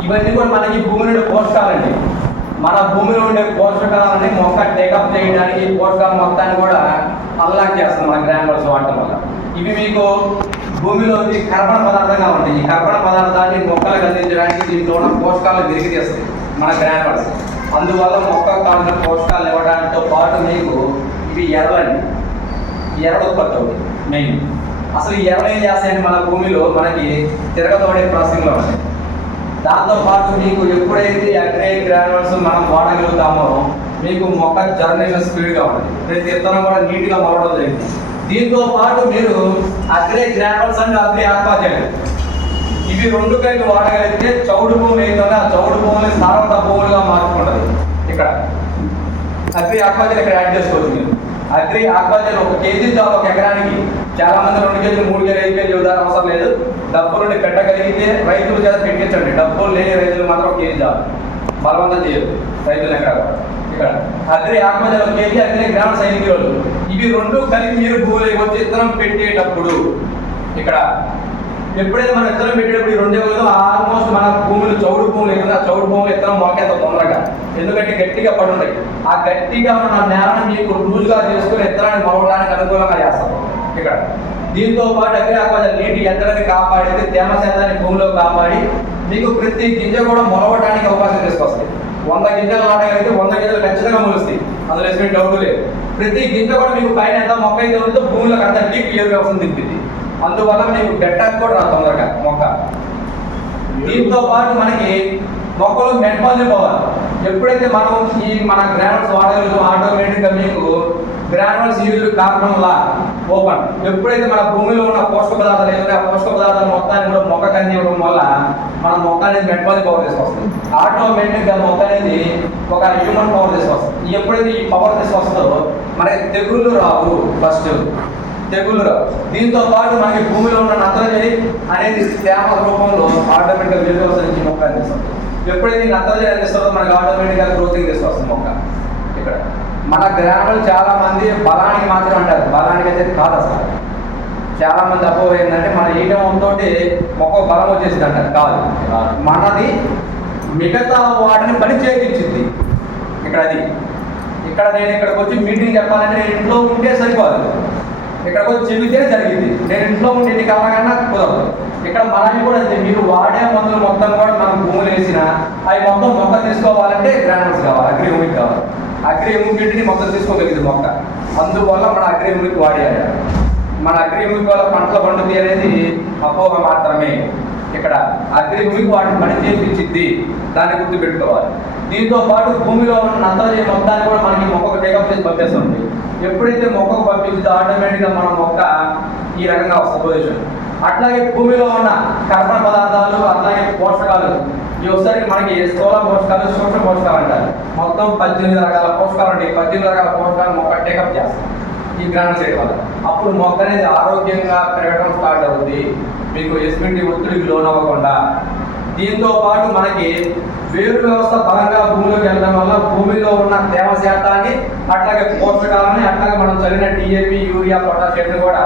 ఇవన్నీ కూడా మనకి భూమి నుండి పోషకాలండి. మన భూమిలో ఉండే పోషకాలని మొక్క టేకప్ చేయడానికి పోషకాల మొత్తాన్ని కూడా అన్లాక్ చేస్తుంది మన గ్రాన్యుల్స్ వాడటం వల్ల. ఇవి మీకు భూమిలోకి కర్బన పదార్థంగా ఉంటాయి. ఈ కర్బన పదార్థాన్ని మొక్కలకు అందించడానికి దీంట్లో ఉన్న పోషకాలను తిరిగి తీస్తాయి మన గ్రాన్యుల్స్. అందువల్ల మొక్కకు కావాల్సిన పోషకాలు ఇవ్వడానితో పాటు మీకు ఇవి ఎర్రలండి, ఎర్రలు ఉత్పత్తి అవుతుంది మెయిన్. అసలు ఈ ఎర్రలు ఏం చేస్తాయండి, మన భూమిలో మనకి తిరగతోడే ప్రాసెసింగ్లో ఉంటాయి. దాంతోపాటు మీకు ఎప్పుడైతే అగ్రే గ్రాన్యుల్స్ మనం వాడగలుగుతామో మీకు మొక్క జర్మినేషన్ స్పీడ్గా ఉంటుంది, ప్రతి విత్తనం కూడా నీట్గా మొలవడం జరిగింది. దీంతో పాటు మీరు అగ్రే గ్రాన్యుల్స్ అండ్ అగ్రే ఆక్వాజైడ్ ఇవి రెండు కలిపి వాడగలిగితే చౌడు భూమి ఏదైనా చౌడు భూమిని సారవంత భూములుగా మార్చుకుంటుంది. ఇక్కడ అగ్రి ఆక్వాజైడ్ ఇక్కడ యాడ్ చేసుకోవచ్చు. మీరు అగ్రి ఆక్వాజైడ్ 1 కేజీ చాలు ఒక ఎకరానికి. చాలా మంది 2 కేజీలు 3 కేజీలు 5 కేజీలు ఉదాహరణ అవసరం లేదు. డబ్బు నుండి పెట్టగలిగితే రైతుల చేత పెట్టించండి. డబ్బులు లేని రైతులు మాత్రం 1 కేజీ చాలు, బలవంతం చేయదు రైతులు ఎక్కడ. ఇక్కడ అగ్రి ఆక్వాజైడ్ 1 కేజీ, అగ్రి గ్రామ్స్ 5 కిలోలు. ఇవి రెండు కలిపి మీరు భూమిలోకి వచ్చి విత్తనం పెట్టేటప్పుడు ఇక్కడ ఎప్పుడైతే మనం విత్తనం పెట్టేటప్పుడు ఈ 2 వేలు ఆల్మోస్ట్ మన భూములు చౌడు భూములు ఏదైనా చౌడు భూములు విత్తనం మొలకేత తొందరగా, ఎందుకంటే గట్టిగా పడుంటాయి. ఆ గట్టిగా ఉన్న నేలను మీకు లూజ్గా చేసుకుని విత్తనాన్ని మొలవడానికి అనుకూలంగా చేస్తాం ఇక్కడ. దీంతో పాటు అగ్రి ఆక్వాజైడ్ నీటి ఎత్తడాన్ని కాపాడితే తేమ శాతాన్ని భూమిలో కాపాడి మీకు ప్రతి గింజ కూడా మొలవడానికి అవకాశం తీసుకొస్తాయి. 100 గింజలు నాటగలిగితే 100 గింజలు ఖచ్చితంగా మొలుస్తాయి, అందులో వేసుకునే డౌట్ లేదు. ప్రతి గింజ కూడా మీకు పైన ఎంత మొక్క అయితే ఉందో భూమిలోకి అంత డీప్ ఏరు వ్యవస్థను దింపింది. అందువల్ల మీకు గట్టానికి కూడా రా తొందరగా మొక్క. దీంతో పాటు మనకి మొక్కలు మెట్పాలి పోవాలి. ఎప్పుడైతే మనం ఈ మన గ్రాన్యుల్స్ వాడగలుగుతాం ఆటోమేటిక్గా మీకు గ్రాన్యుల్స్ యూజ్ కాకుండా లా ఓపెన్. ఎప్పుడైతే మన భూమిలో ఉన్న పోషక పదార్థాలు ఏదైనా ఆ పోషక పదార్థాలు మొత్తాన్ని కూడా మొక్కకు అందివ్వడం వల్ల మన మొక్క అనేది మెట్పాలి పవర్ తీసుకొస్తుంది. ఆటోమేటిక్గా మొక్క అనేది ఒక హ్యూమన్ పవర్ తీసుకొస్తుంది. ఎప్పుడైతే ఈ పవర్ తీసుకొస్తుందో మనకి తెగుళ్ళు రావు, ఫస్ట్ తెగుళ్ళు రావు. దీంతో పాటు మనకి భూమిలో ఉన్న నత్రజని అనేది తేమ రూపంలో ఆటోమేటిక్గా వ్యవస్థ నుంచి మొక్క అందిస్తుంది. ఎప్పుడైతే నత్రజని అందిస్తుందో మనకి ఆటోమేటిక్గా గ్రోతింగ్ తీసుకొస్తుంది మొక్క. ఇక్కడ మన గ్రామాలు చాలా మంది బలానికి మాత్రం అంటారు, బలానికి అయితే కాదు. అసలు చాలా మంది అపోహ ఏంటంటే మన ఈటంతో మొక్క బలం వచ్చేసింది అంటారు. కాదు, మనది మిగతా వాటిని పని చేయించింది ఇక్కడ. అది ఇక్కడ నేను ఇక్కడికి వచ్చి మీటింగ్ చెప్పాలంటే నేను ఇంట్లో ఉంటే సరిపోదు, ఇక్కడికి వచ్చి చెబితేనే జరిగింది. నేను ఇంట్లో ఉండి ఇంటికి వెళ్ళకన్నా కుదరదు. ఇక్కడ మనవి కూడా అంతే, మీరు వాడే మందులు మొత్తం కూడా మనం భూములు వేసిన అవి మొత్తం మొక్క తీసుకోవాలంటే గ్రాన్యుల్స్ కావాలి, అగ్రి హ్యూమిక్ కావాలి. అగ్రి హ్యూమిడిటీని మొత్తం తీసుకోగలిగింది మొక్క. అందువల్ల మన అగ్రి హ్యూమిక్ వాడేయాలి. మన అగ్రి హ్యూమిక్ వల్ల పంటల పండుగ అనేది అపోహ మాత్రమే. ఇక్కడ అగ్రి హ్యూమిక్ వాటిని పని చేయించింది, దాన్ని గుర్తు పెట్టుకోవాలి. దీంతో పాటు భూమిలో ఉన్న నత్రజని మొత్తాన్ని కూడా మనకి మొక్కకు టేకప్ చేసి పంపిస్తుంది. ఎప్పుడైతే మొక్కకు పంపించిందో ఆటోమేటిక్గా మన మొక్క ఈ రకంగా వస్తుంది పొజిషన్. అట్లాగే భూమిలో ఉన్న కర్బన పదార్థాలు అట్లాగే పోషకాలు ఇవి ఒకసారి మనకి స్థూల పోషకాలు, సూక్ష్మ పోషకాలు అంటారు. మొత్తం 18 రకాల పోషకాలు ఉంటాయి. 18 రకాల పోషకాలు మొక్క టేకప్ చేస్తాం ఈ గ్రాన్యుల్స్ చేయడం వల్ల. అప్పుడు మొక్క అనేది ఆరోగ్యంగా పెరగడం స్టార్ట్ అవుతుంది, మీకు ఎసిడిటీ ఒత్తిడికి లోనవ్వకుండా. దీంతో పాటు మనకి వేరు వ్యవస్థ బలంగా భూమిలోకి వెళ్ళడం వల్ల భూమిలో ఉన్న తేమ శాతాన్ని అట్లాగే పోషకాలని అట్లాగే మనం చదివిన డిఏపి, యూరియా, పొటాషియం కూడా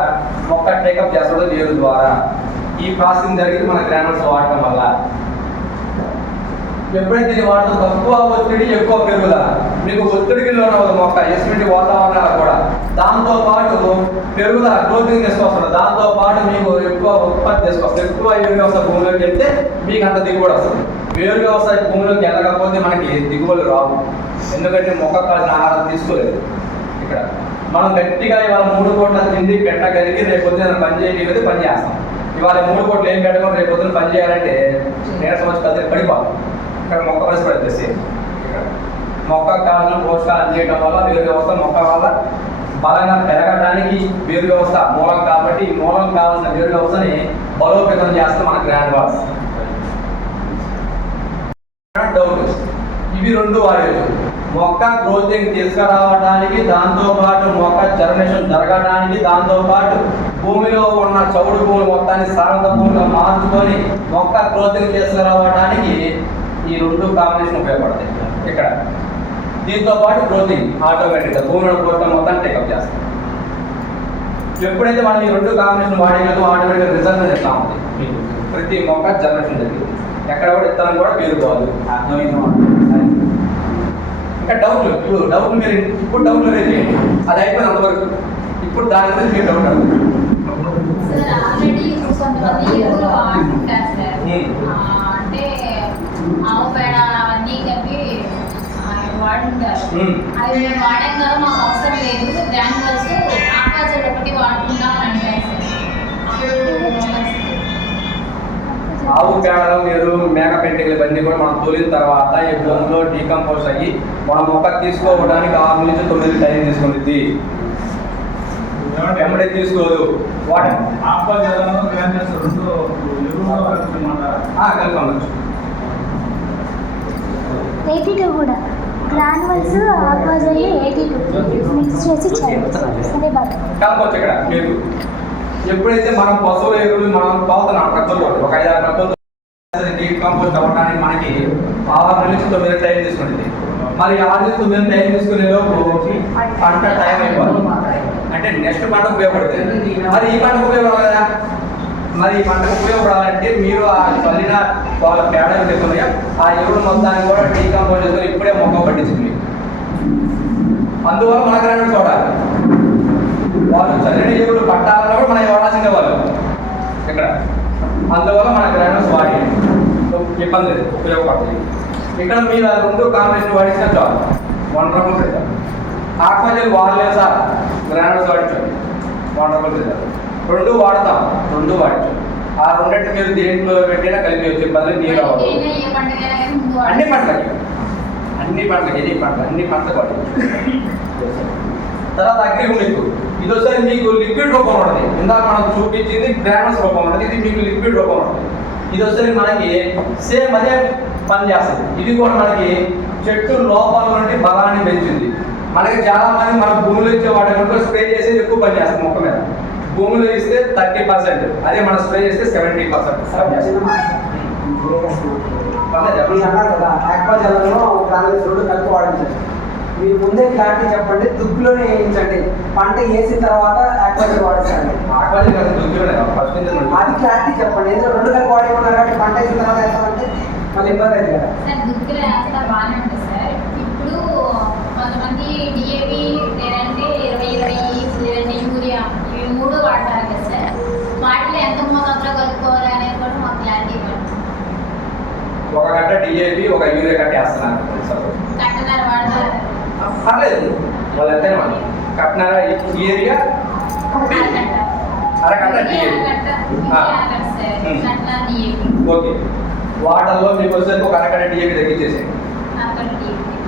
మొక్క టేకప్ చేస్తుంది వేరు ద్వారా. ఈ ప్రాసెసింగ్ జరిగింది మన గ్రాన్యుల్స్ వాడటం వల్ల. ఎప్పుడైతే దీన్ని వాడటం తక్కువ ఒత్తిడి ఎక్కువ పెరుగుదల, మీకు ఒత్తిడికి లోనవ్వదు మొక్క ఎసిడిటీ వాతావరణాలు కూడా. దాంతో పాటు పెరుగుదల గ్రోతింగ్ తీసుకొస్తుంది. దాంతో పాటు మీకు ఎక్కువ ఉత్పత్తి తీసుకొస్తుంది. ఎక్కువ వేరు వ్యవస్థ భూమిలోకి వెళ్తే మీకు అంత దిగుబడి వస్తుంది. వేరు వ్యవస్థ భూమిలోకి వెళ్ళకపోతే మనకి దిగుబడులు రావు, ఎందుకంటే మొక్క కావాల్సిన ఆహారం తీసుకోలేదు. ఇక్కడ మనం గట్టిగా ఇవాళ 3 కోట్ల తిండి పెట్టగలిగి రేపు పొద్దున పని చేయగలిగితే పని చేస్తాం. ఇవాళ 3 కోట్లు ఏం పెట్టకుండా రేపు పొద్దున పని చేయాలంటే నీరసం వచ్చి కదిలి పడిపోతాం. ఇక్కడ మొక్క పరిస్థితి వచ్చేసి ఇక్కడ మొక్కకు కావాల్సిన పోషకాలు అందించడం వల్ల వేరు వ్యవస్థ మొక్క వల్ల బలంగా పెరగడానికి వేరు వ్యవస్థ మూలం కాబట్టి ఈ మూలం కావాల్సిన వేరు వ్యవస్థని బలోపేతం చేస్తాం మన గ్రాన్యుల్స్. డౌట్ ఇవి రెండు వాడేది మొక్క గ్రోతింగ్ తీసుకురావడానికి, దాంతోపాటు మొక్క జర్మినేషన్ జరగడానికి, దాంతోపాటు భూమిలో ఉన్న చౌడు భూములు మొత్తాన్ని సారవంత భూమిగా మార్చుకొని మొక్క గ్రోతింగ్ తీసుకురావడానికి ఈ 2 కాంబినేషన్ ఉపయోగపడతాయి ఇక్కడ. దీంతో పాటు గ్రోతింగ్ ఆటోమేటిక్గా భూమిలో పోషకం మొత్తాన్ని టేకప్ చేస్తాం. ఎప్పుడైతే మనం ఈ 2 కాంబినేషన్ వాడేయగలదో ఆటోమేటిక్గా రిజల్ట్ ఎట్లా ఉంది, మీకు ప్రతి మొక్క జర్మినేషన్ జరిగింది. ఎక్కడ కూడా విత్తనం కూడా పేరుకోవాలి. ఇంకా డౌట్లు మీరు ఇప్పుడు డౌట్లు రేజ్ చేయండి. అది అయిపోయిన అంతవరకు ఇప్పుడు దాని గురించి మీరు డౌట్ అడుగుతారు. అంటే ఆవు పేడ అవన్నీ కలిపి వాడుంటారు. అది మేము వాడాం కదా, మాకు అవసరం లేదు, గ్రాన్యువల్స్ ఆకాశాలు ఒకటి వాడుకుంటాం అని అంటారు సార్. ఆవు పేడలో మీరు మేక పెంటికలు ఇవన్నీ కూడా మనం తోలిన తర్వాత ఈ భూమిలో డీకంపోజ్ అయ్యి మనం మొక్క తీసుకోవడానికి 6 నుంచి 9 టైం తీసుకుంటుంది. వెంబడే తీసుకోదు. కలుపుకోవచ్చు. 82 కూడా గ్రాన్యువల్స్ ఆక్వాజల్ 82 మిక్స్ చేసి అదే బాగా కలపచ్చు. ఇక్కడ మీరు ఎప్పుడైతే మనం పశువుల ఎరువులు మనం తోలుతున్నాం ట్రక్కులతో, ఒక 5-6 ట్రక్కులతో డీకంపోజ్ అవ్వడానికి మనకి 6 నుంచి 9 టైం తీసుకుంటుంది. మరి 6 నుంచి 9 టైం తీసుకునే లోపు పంట టైం అయిపోవాలి. అంటే నెక్స్ట్ పంటకు ఉపయోగపడుతుంది. మరి ఈ పంటకు ఉపయోగపడాలి కదా. మరి ఈ పంటకు ఉపయోగపడాలంటే మీరు ఆ చల్లిన వాళ్ళ పేడ ఉన్నాయో ఆ ఎరువులు మొత్తాన్ని కూడా డీకంపోజ్ చేసుకొని ఇప్పుడే మొక్క పట్టించింది. అందువల్ల మన గ్రామీణ చూడాలి. వాళ్ళు చల్లిన ఎరువులు పట్టాలన్నా కూడా మనం వాడాల్సిందే వాళ్ళు ఇక్కడ. అందువల్ల మన గ్రామీణ వాడి ఇబ్బంది లేదు, ఉపయోగపడుతుంది. ఇక్కడ మీరు అది 2 కాంబినేషన్ వాడిస్తే చాలు. 1 రకం పెడతారు. ఆక్వాజల్ వాడలేదు సార్, గ్రానైట్స్ వాడించాలి. 1 రకం పెడతారు. 2 వాడతాం, 2 వాడించాలి. ఆ 2 మీరు దేంట్లో పెట్టినా కలిపి వచ్చే బదులు నీరు అవ్వదు. అన్ని పంటలకి ఎన్ని పంటలు అన్ని పంటలకు వాడించాలి. తర్వాత అగ్రిహుమిక్ ఇది వస్తే మీకు లిక్విడ్ రూపం ఉంటుంది. ఇందాక మనం చూపించింది గ్రానైట్స్ రూపం ఉంటుంది, ఇది మీకు లిక్విడ్ రూపం ఉంటుంది. ఇది వస్తే మనకి సేమ్ అదే పని చేస్తుంది. ఇది కూడా మనకి చెట్టు లోపల నుండి బలాన్ని పెంచింది. మనకి చాలా మంది మన భూమిలో ఇచ్చే వాటి కనుక స్ప్రే చేసేది ఎక్కువ పని చేస్తుంది మొక్క మీద. భూమిలో ఇస్తే 30%, అదే మనం స్ప్రే చేస్తే 70%. అన్నారు కదా ఆక్వాజల్లో గ్రానైట్స్ 2 కలిపి వాడించండి. మీరు ముందే క్లారిటీ చెప్పండి, దుక్కులోనే వేయించండి. పంట వేసిన తర్వాత ఆక్వాజల్ వాడించండి. అది క్లారిటీ చెప్పండి. ఎందుకంటే 2 కలిపి వాడేమన్నారు కాబట్టి పంట వేసిన తర్వాత వేస్తామంటే మళ్ళీ ఇబ్బంది అయింది కదా. సార్ దుక్కులో వేస్తా బాగానే ఉంటుంది సార్. ఇప్పుడు కొంతమంది డిఏపి లేదంటే 20-20 యూరియా ఇవి 3 వాడతారు కదా సార్. వాటిలో ఎంత మోతాదులో కలుపుకోవాలి అనేది కూడా మాకు క్లారిటీ ఇవ్వండి. ఒక గంట డిఏపి ఒక యూరియా కట్ట వేస్తున్నారు. కట్టనారు వాడతారు పర్లేదు, వాళ్ళు ఎంతైనా వాళ్ళు కట్టినారా ఏరియా అరగంట డిఏపి. ఓకే, వాటర్లో మీకు వచ్చేసి ఒక అరగంట డిఏపి తగ్గించేసేయండి.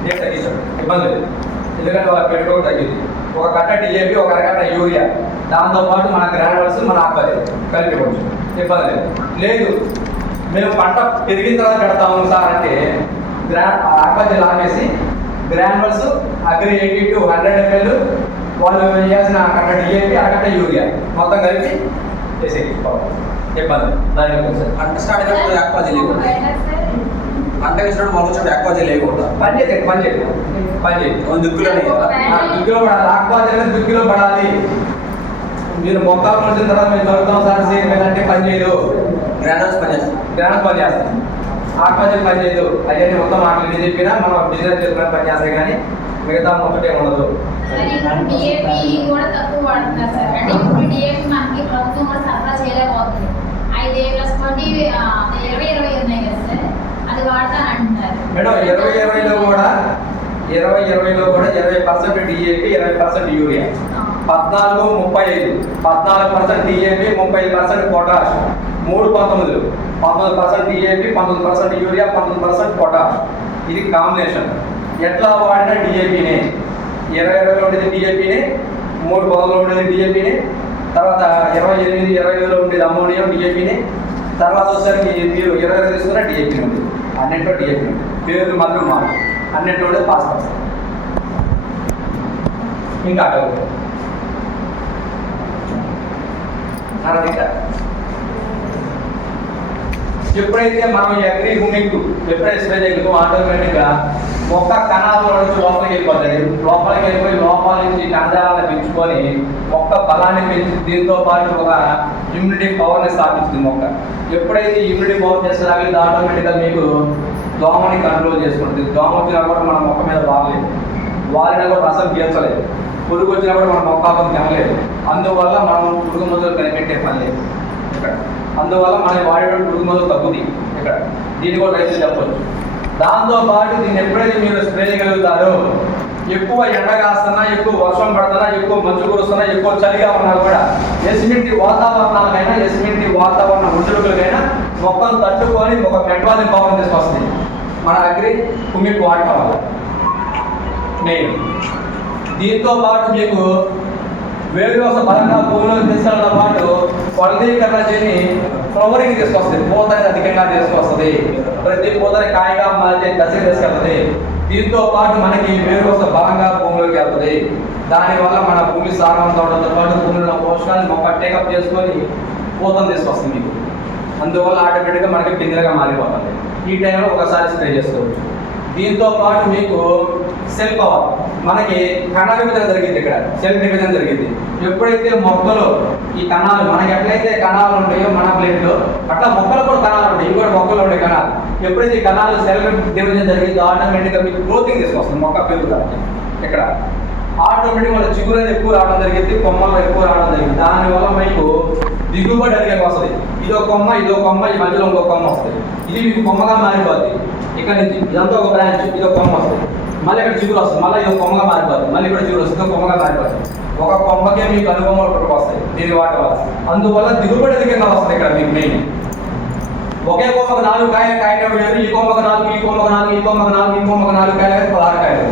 ఏం తగ్గించాడు ఇబ్బంది లేదు, ఎందుకంటే వాళ్ళ పెట్రోల్ తగ్గింది. ఒక కట్ట డిఏపి ఒక అరగంట యూరియా, దాంతోపాటు మన గ్రానువల్స్ మన ఆక్వాజల్ కలిపివచ్చు, ఇబ్బంది లేదు. మేము పంట పెరిగిన తర్వాత పెడతాము సార్ అంటే ఆక్వాజల్ ఆపేసి గ్రానువల్స్ అగ్రి 80 to 100 ml వాళ్ళు వేయాల్సిన అరగంట డిఏపి అరగంట యూరియా మొత్తం కలిపి వేసేది ఇబ్బంది. దానికి పంట స్టార్ట్ అయినప్పుడు ఆక్వాజల్ లేకుండా, పంట వేసినప్పుడు మొదలు ఆక్వాజల్ లేకుండా పని చేయదు దుక్కులోనే దుక్కిలో పడాలి. ఆక్వాజల్ దుక్కిలో పడాలి. మీరు మొక్కలు వచ్చిన తర్వాత మేము చదువుతాం సార్ సేమ్ అంటే పని చేయదు. గ్రానైట్స్ పని చేస్తాం, ఆక్వాజల్ పని చేయదు. అవన్నీ మొత్తం మాటలు చెప్పినా మనం బిజినెస్ చేసుకుని పని చేస్తాయి, కానీ మిగతా మొక్కటే ఉండదు. డిఏపి కూడా తక్కువ వాడుతున్నారు సార్. అంటే ఇప్పుడు డిఏపి మనకి ప్రభుత్వం కూడా సరఫరా చేయలేకపోతుంది. 5+20 ఉన్నాయి కదా సార్, అది వాడతాను అంటున్నారు మేడం. 20-20లో కూడా 20% DAP 20% urea, 14-35 14% DAP 30% potash, 3-19 19% DAP 19% urea 19% potash. ఇది కాంబినేషన్. ఎట్లా వాడినా డిఏపినే 20-20లో ఉండేది డిఏపినే, 3-10లో ఉండేది డిఏపినే, తర్వాత 28-20లో ఉండేది అమోనియం డిఏపినే, తర్వాత వచ్చేసరికి మీరు 20 తీసుకున్న డిఏపి ఉంది. అన్నింటిలో డిఏపి ఉంది, పేర్లు మాత్రం మారు అన్నింటిలో ఉండేది ఫాస్ఫరస్. ఇంకా ఎప్పుడైతే మనం అగ్రి హ్యూమిక్ ఎప్పుడైతే స్ప్రే చేయగలుగుతాం ఆటోమేటిక్గా మొక్క కణాల నుంచి లోపలికి వెళ్ళిపోతుంది. లోపలికి వెళ్ళిపోయి లోపల నుంచి కణజాలను పెంచుకొని మొక్క బలాన్ని పెంచి దీంతో పాటు ఒక ఇమ్యూనిటీ పవర్ని స్థాపిస్తుంది మొక్క. ఎప్పుడైతే ఇమ్యూనిటీ పవర్ చేస్తారో ఇది ఆటోమేటిక్గా మీకు దోమని కంట్రోల్ చేసుకుంటుంది. దోమ వచ్చినా కూడా మన మొక్క మీద వాడలేదు, వారినా కూడా రసం పీల్చలేదు, పురుగు వచ్చినా కూడా మన మొక్క ఆకులు తినలేదు. అందువల్ల మనం పురుగు మందులు కనిపెట్టే పని లేదు ఇక్కడ. అందువల్ల మనం వాడేటువంటి పురుగు మందులు తగ్గుతాయి ఇక్కడ. దీన్ని కూడా రైతులు చెప్పవచ్చు. దాంతోపాటు దీన్ని ఎప్పుడైతే మీరు స్ప్రే చేయగలుగుతారో, ఎక్కువ ఎండ కాస్తున్నా, ఎక్కువ వర్షం పడుతున్నా, ఎక్కువ మంచు కురుస్తున్నా, ఎక్కువ చలిగా ఉన్నా కూడా ఎసిమింటి వాతావరణాలకైనా, ఎసిమింటి వాతావరణ ఒడిదుడుకులకైనా మొక్కలు తట్టుకొని ఒక మెట్వాలిన్ పవర్ తీసుకొస్తుంది మన అగ్రి కుమిక్ వాడటం వల్ల మెయిన్. దీంతో పాటు మీకు వేరు వ్యవస్థ బలంగా భూమిలోకి తీసుకెళ్ళడంతో పాటు ఫలదీకరణ చేయని ఫ్లవరింగ్ తీసుకొస్తుంది, పూతని అధికంగా తీసుకొస్తుంది, ప్రతి పూతని కాయగా మార్చే దశకి తీసుకెళ్తుంది. దీంతో పాటు మనకి వేరు వ్యవస్థ బలంగా భూమిలోకి వెళ్తుంది. దానివల్ల మన భూమి సారవంతం అవడంతో పాటు భూమిలో పోషకాలను మొక్క టేకప్ చేసుకొని పూతను తీసుకొస్తుంది మీకు. అందువల్ల ఆటోమేటిక్గా మనకి పిందెలుగా మారిపోతుంది. ఈ టైంలో ఒకసారి స్ప్రే చేసుకోవచ్చు. దీంతో పాటు మీకు సెల్ పవర్, మనకి కణ విభజన జరిగింది ఇక్కడ, సెల్ విభజన జరిగింది. ఎప్పుడైతే మొక్కలు ఈ కణాలు మనకి ఎట్లయితే కణాలు ఉంటాయో మన ప్లేట్లో, అట్లా మొక్కలు కూడా కణాలు ఉంటాయి, ఇవి కూడా మొక్కలు ఉండే కణాలు. ఎప్పుడైతే ఈ కణాలు సెల్ విభజన జరిగిందో ఆటోమేటిక్గా మీకు గ్రోతింగ్ తీసుకొస్తుంది మొక్క పెరుగుదలకి. ఇక్కడ ఆటోమేటిక్గా మన చిగురు అనేది ఎక్కువ రావడం జరిగింది, కొమ్మలు ఎక్కువ రావడం జరిగింది. దానివల్ల మీకు దిగుబడి అడిగే వస్తుంది. ఇదో కొమ్మ, ఇదో కొమ్మ, ఈ మధ్యలో ఇంకో కొమ్మ వస్తుంది. ఇది మీకు కొమ్మగా మారిపోద్ది. ఇక్కడ నుంచి ఇదంతా ఒక బ్రాంచ్, ఇదో కొమ్మ వస్తుంది, మళ్ళీ ఇక్కడ చిగురు వస్తుంది, మళ్ళీ ఇదో కొమ్మగా మారిపోతుంది, మళ్ళీ ఇక్కడ చిగురు వస్తుంది, ఇదో కొమ్మగా మారిపోతుంది. ఒక కొమ్మకే మీకు అనుభవాలు ఒకటి వస్తాయి దీని వాటి వల్ల. అందువల్ల దిగుబడి అధికంగా వస్తుంది ఇక్కడ మీకు మెయిన్. ఒకే కొమ్మకు 4 కాయలు కాయటం వేరు, ఈ కొమ్మకు 4, ఈ కొమ్మకు 4, ఈ కొమ్మకు 4, ఈ కొమ్మకు 4 కాయలు, 16 కాయలు.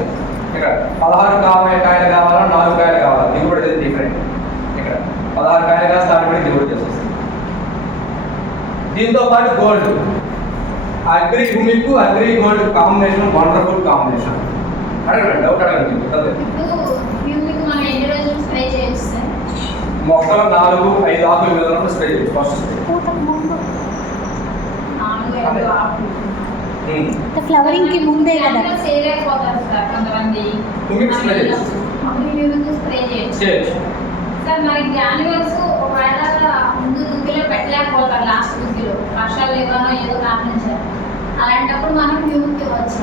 ఇక్కడ 16 కాయలు కావాలా, 4 కాయలు కావాలా, దిగుబడి డిఫరెంట్. ఇక్కడ 16 కాయలుగా స్టార్ట్ పడి దిగుబడి చేసేస్తుంది. దీంతో పాటు gold, agri humic agri gold combination wonderful combination. అడగండి, డౌట్ అడగండి. మనం ఎన్ని రోజులు స్ప్రే చేయొచ్చు సార్? మొక్కలు 4-5 ఆకులు మీద ఉన్నప్పుడు స్ప్రే చేయొచ్చు. ఫస్ట్ స్ప్రే ఫ్లవరింగ్ కి ముందే కదా చేయలేకపోతారు సార్ కొంతమంది. హ్యూమిక్ స్ప్రే చేయొచ్చు. స్ప్రే చేయొచ్చు సార్. మనకి యానిమల్స్ ఒకవేళ ముందు దుక్కిలో పెట్టలేకపోతారు, లాస్ట్ దుక్కిలో వర్షాలు లేవనో ఏదో కారణించారు. అలాంటప్పుడు మనం హ్యూమిక్ ఇవ్వచ్చు.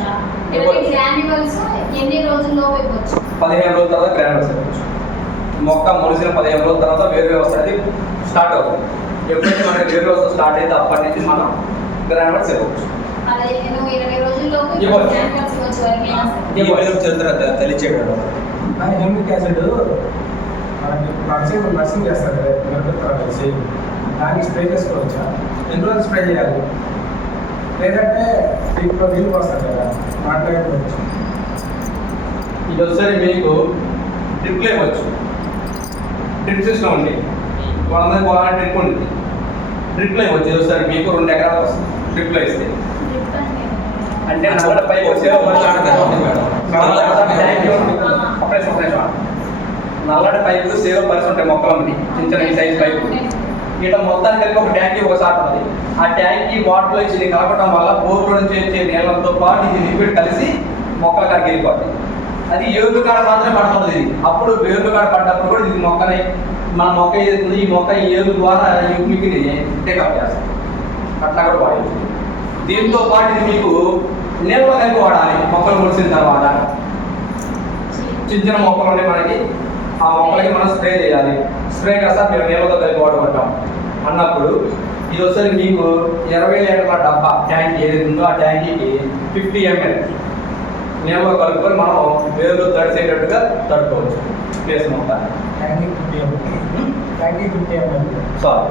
యానిమల్స్ ఎన్ని రోజుల్లో ఇవ్వచ్చు? 15 రోజుల తర్వాత గ్రానుల్స్ ఇవ్వచ్చు. మొక్క మొలిసిన 15 రోజుల తర్వాత వేరు వ్యవస్థ అనేది స్టార్ట్ అవుతుంది. ఎప్పుడైతే మనకి వేరు వ్యవస్థ స్టార్ట్ అయితే అప్పటి నుంచి మనం గ్రానుల్స్ ఇవ్వచ్చు. 15-20 రోజుల్లో ఇవ్వచ్చు. యానిమల్స్ ఇవ్వచ్చు వరకైనా సార్. చెప్తారా తెలియచేయడం హ్యూమిక్ యాసిడ్ మనకి నర్సింగ్ చేస్తారు కదా, మిరపత్తారు కలిసి దానికి స్ప్రే చేసుకోవచ్చా? ఎన్ని రోజులు స్ప్రే చేయాలి? లేదంటే దీంట్లో నీళ్ళు వస్తారు కదా, మాట్లాడుకోవచ్చు. ఇది వచ్చేసరికి మీకు డ్రిప్లు ఇవ్వచ్చు. డ్రిప్ సిస్టమ్ ఉంది, 100 పొలానికి డ్రిప్ ఉంటుంది. డ్రిప్లో ఇవ్వచ్చు. ఇది వచ్చేసరికి మీకు 2 ఎకరాలు వస్తుంది డ్రిప్లో ఇస్తే. అంటే నల్లటి పైపు నల్లటి పైపు 0% ఉంటాయి మొక్కలు ఉంటాయి, చిన్న చిన్న ఈ సైజ్ పైపు. ఇట్లా మొత్తానికి కలిపి ఒక ట్యాంకీ ఒక సాట్ ఉంది. ఆ ట్యాంకీ వాటర్లో ఇది కలపడం వల్ల బోర్లో నుంచి వచ్చే నీళ్ళతో పాటు ఇది లిక్విడ్ కలిసి మొక్కల కాడికి వెళ్ళిపోతుంది. అది ఏర్లు కాడ మాత్రమే పడుతుంది ఇది. అప్పుడు ఏర్లు కాడ పడ్డప్పుడు కూడా ఇది మొక్కని మన మొక్క ఏదైతుంది ఈ మొక్క ఏర్లు ద్వారా హ్యూమిక్ని టేకప్ చేస్తుంది. అట్లా కూడా వాడచ్చు. దీంతో పాటు ఇది మీకు నీళ్ళలో కలిపి వాడాలి. మొక్కలు ముడిసిన తర్వాత చిన్న చిన్న మొక్కలు ఉన్నాయి మనకి, ఆ మొక్కలకి మనం స్ప్రే చేయాలి. స్ప్రే కాస్త మేము నీళ్ళతో కలిపి వాడుకుంటాం అన్నప్పుడు ఇది వచ్చేసరికి మీకు 20 లీటర్ల డబ్బా ట్యాంక్ ఏదైతే ఉందో ఆ ట్యాంకీకి 50 ml నీళ్ళలో కలుపుకొని మనం వేరులో తడిసేటట్టుగా తడుకోవచ్చు ప్లేస్ మొత్తాన్ని. ట్యాంకీ 50 ml. సారీ